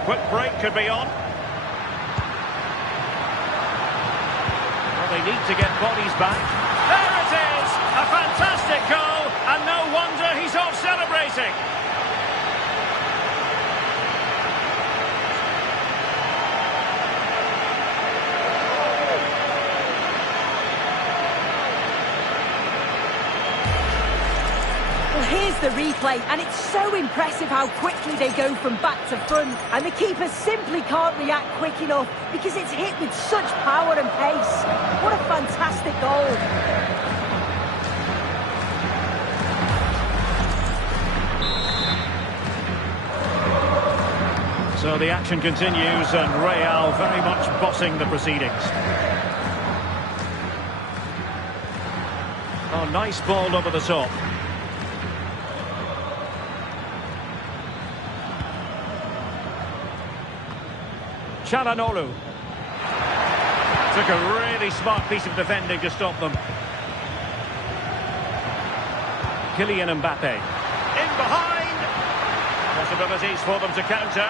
Quick break could be on. Well, they need to get bodies back. There it is! A fantastic goal, and no wonder he's off celebrating. Here's the replay, and it's so impressive how quickly they go from back to front, and the keeper simply can't react quick enough because it's hit with such power and pace. What a fantastic goal. So the action continues and Real very much bossing the proceedings. Oh, nice ball over the top. Çalhanoğlu. Took a really smart piece of defending to stop them. Kylian Mbappe. In behind. Possibilities for them to counter.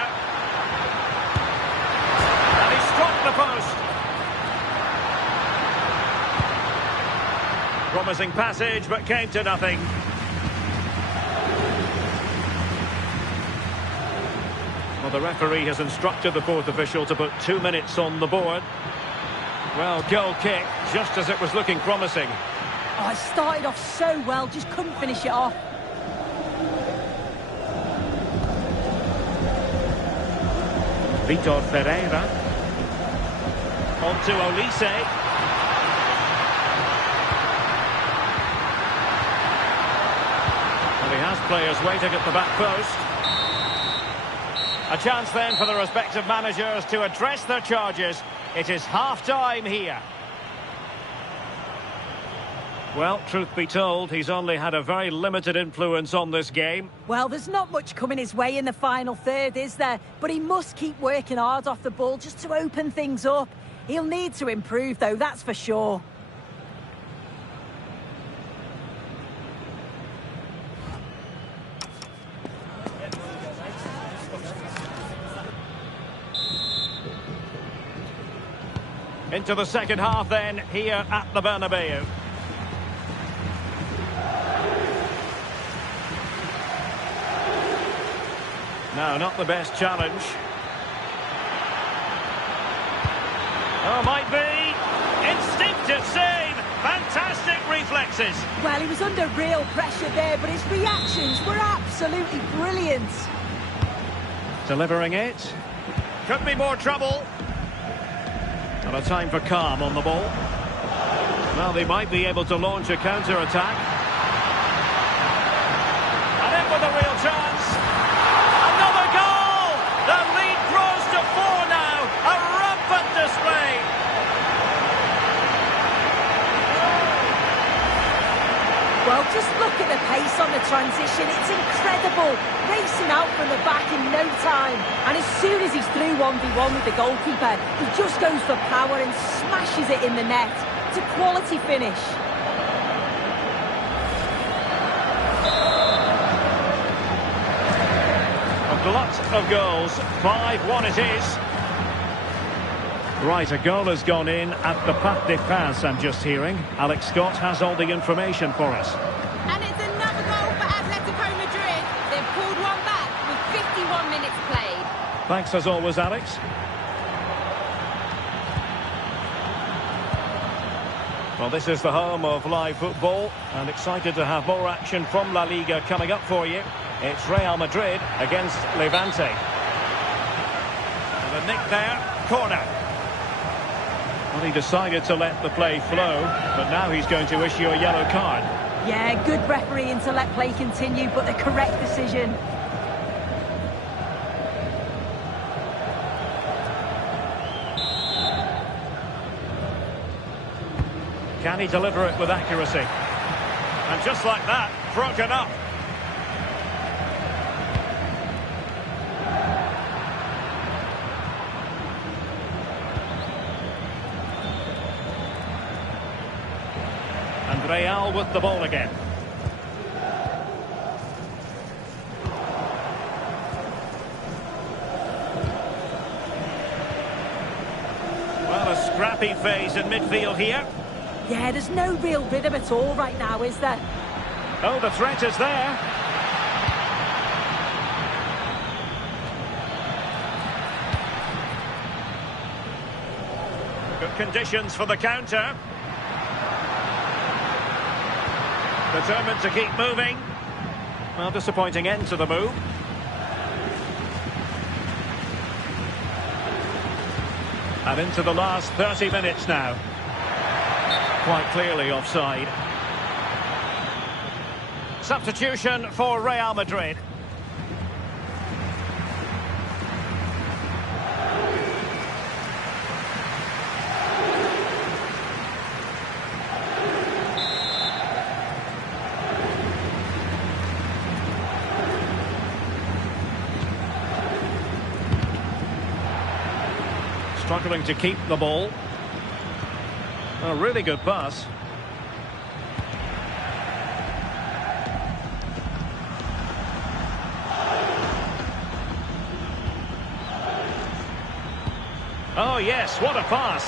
And he struck the post. Promising passage, but came to nothing. Well, the referee has instructed the fourth official to put 2 minutes on the board. Well, goal kick, just as it was looking promising. Oh, it started off so well, just couldn't finish it off. Vitor Ferreira. On to Olise. Well, he has players waiting at the back post. A chance then for the respective managers to address their charges. It is half-time here. Well, truth be told, he's only had a very limited influence on this game. Well, there's not much coming his way in the final third, is there? But he must keep working hard off the ball just to open things up. He'll need to improve, though, that's for sure. Into the second half then, here at the Bernabeu. No, not the best challenge. Oh, might be. Instinctive save. Fantastic reflexes. Well, he was under real pressure there, but his reactions were absolutely brilliant. Delivering it. Could be more trouble. And a time for calm on the ball. Well, they might be able to launch a counter-attack. And in with a real chance. Another goal! The lead grows to 4 now. A rampant display. Well, just look at the pace on the transition. It's incredible. Racing out from the back in no time. And as soon as he's through 1v1 with the goalkeeper, he just goes for power and smashes it in the net. It's a quality finish. A glut of goals. 5-1 it is. Right, a goal has gone in at the Pas de Pass, I'm just hearing. Alex Scott has all the information for us. And it's another goal for Atletico Madrid. They've pulled one back with 51 minutes played. Thanks as always, Alex. Well, this is the home of live football, and excited to have more action from La Liga coming up for you. It's Real Madrid against Levante. And a nick there, corner. Well, he decided to let the play flow, but now he's going to issue a yellow card. Yeah, good refereeing to let play continue, but the correct decision. Can he deliver it with accuracy? And just like that, broken up. And Real with the ball again. Well, a scrappy phase in midfield here. Yeah, there's no real rhythm at all right now, is there? Oh, the threat is there. Good conditions for the counter. Determined to keep moving. Well, disappointing end to the move. And into the last 30 minutes now. Quite clearly offside. Substitution for Real Madrid. Struggling to keep the ball. A really good pass. Oh yes, what a pass.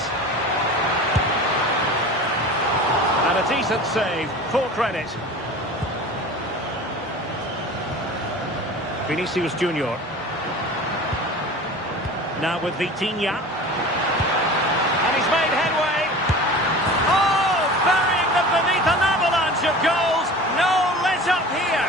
And a decent save, full credit. Vinicius Junior. Now with Vitinha. And he's made headway. Oh, burying them beneath an avalanche of goals. No let up here.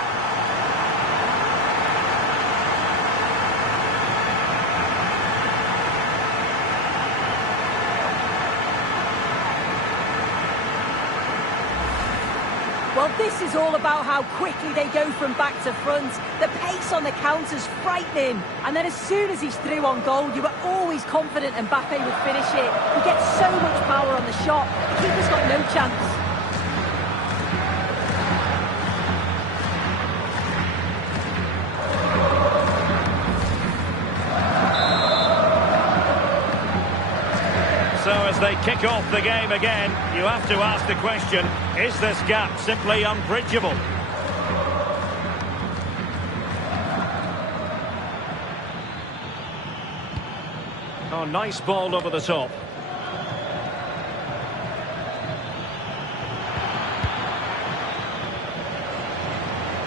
Well, this is all about how quickly they go from back to front. The pace on the counter's frightening. And then as soon as he's through on goal, you were always confident Mbappe would finish it. He gets so much power on the shot. The keeper's got no chance. So as they kick off the game again, you have to ask the question, is this gap simply unbridgeable? Oh, nice ball over the top.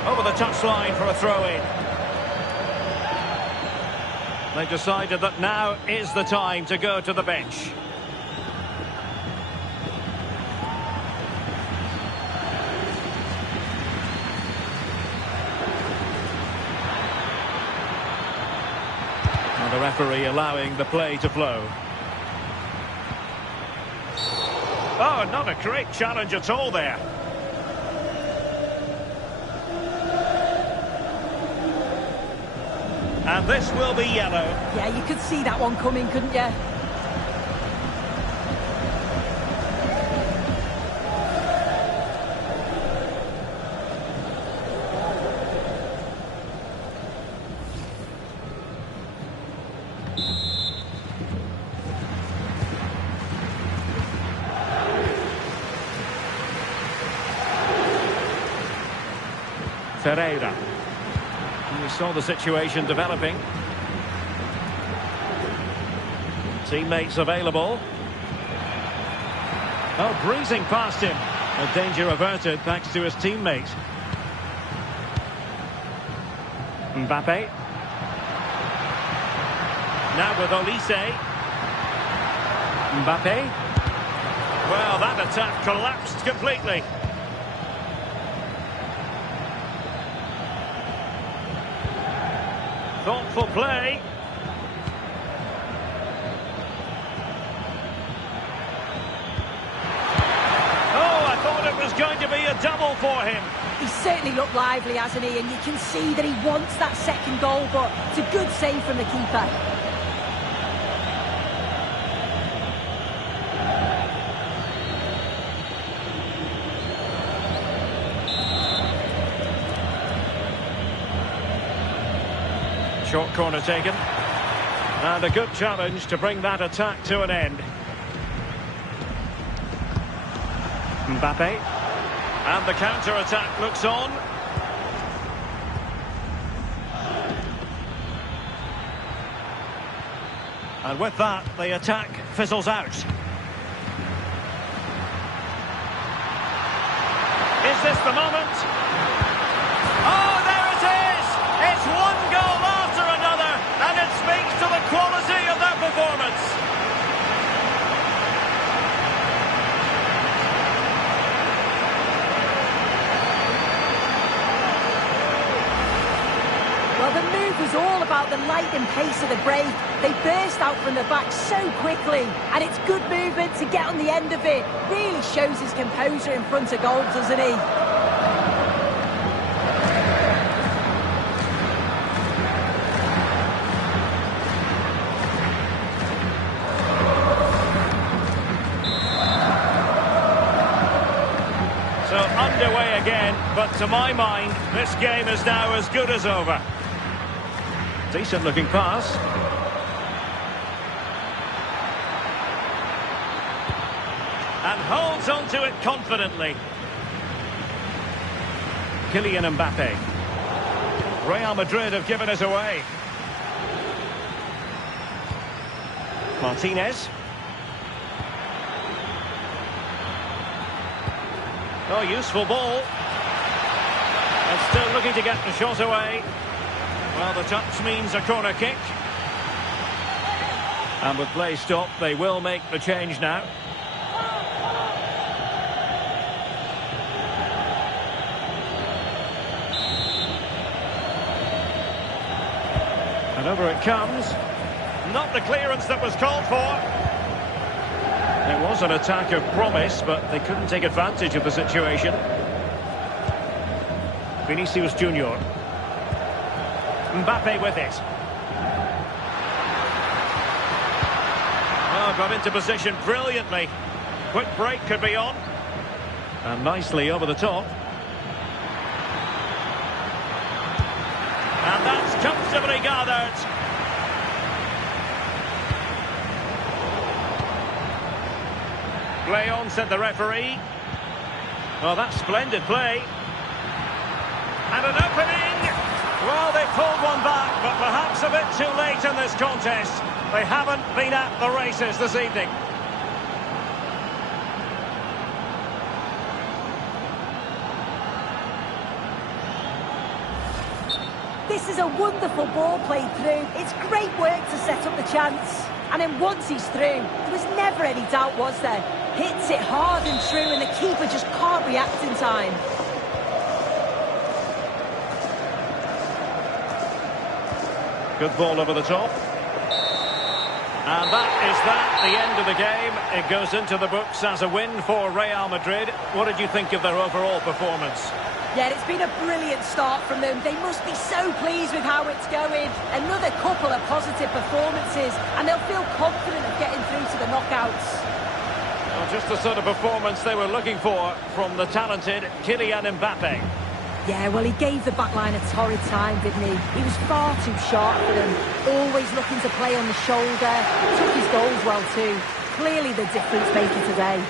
Over the touchline for a throw-in. They've decided that now is the time to go to the bench. The referee allowing the play to flow. Oh, not a great challenge at all there. And this will be yellow. Yeah, you could see that one coming, couldn't you? Ferreira. And we saw the situation developing. Teammates available. Oh, breezing past him. A danger averted thanks to his teammate. Mbappe. Now with Olise. Mbappe. Well, that attack collapsed completely. Thoughtful play. Oh, I thought it was going to be a double for him. He's certainly looked lively, hasn't he? And you can see that he wants that second goal, but it's a good save from the keeper. Short corner taken. And a good challenge to bring that attack to an end. Mbappe. And the counter-attack looks on. And with that, the attack fizzles out. Is this the moment? Oh, there it is! It's one goal after another, and it speaks to the quality of their performance. Well, the move was all about the lightning pace of the break. They burst out from the back so quickly, and it's good movement to get on the end of it. Really shows his composure in front of goal, doesn't he? So underway again, but to my mind, this game is now as good as over. Decent looking pass. Holds on to it confidently. Kylian Mbappe. Real Madrid have given us away. Martinez. Oh, useful ball. And still looking to get the shot away. Well, the touch means a corner kick. And with play stopped, they will make the change now. And over it comes. Not the clearance that was called for. It was an attack of promise, but they couldn't take advantage of the situation. Vinicius Junior. Mbappe with it. Oh, got into position brilliantly. Quick break could be on. And nicely over the top. And that's comfortably gathered. Play on, said the referee. Well, that's splendid play. And an opening. Well, they pulled one back, but perhaps a bit too late in this contest. They haven't been at the races this evening. This is a wonderful ball played through. It's great work to set up the chance. And then once he's through, there was never any doubt, was there? Hits it hard and true, and the keeper just can't react in time. Good ball over the top. And that is the end of the game. It goes into the books as a win for Real Madrid. What did you think of their overall performance? Yeah, it's been a brilliant start from them. They must be so pleased with how it's going. Another couple of positive performances, and they'll feel confident of getting through to the knockouts. Well, just the sort of performance they were looking for from the talented Kylian Mbappe. Yeah, well, he gave the backline a torrid time, didn't he? He was far too sharp for them, always looking to play on the shoulder. Took his goals well too. Clearly the difference maker today.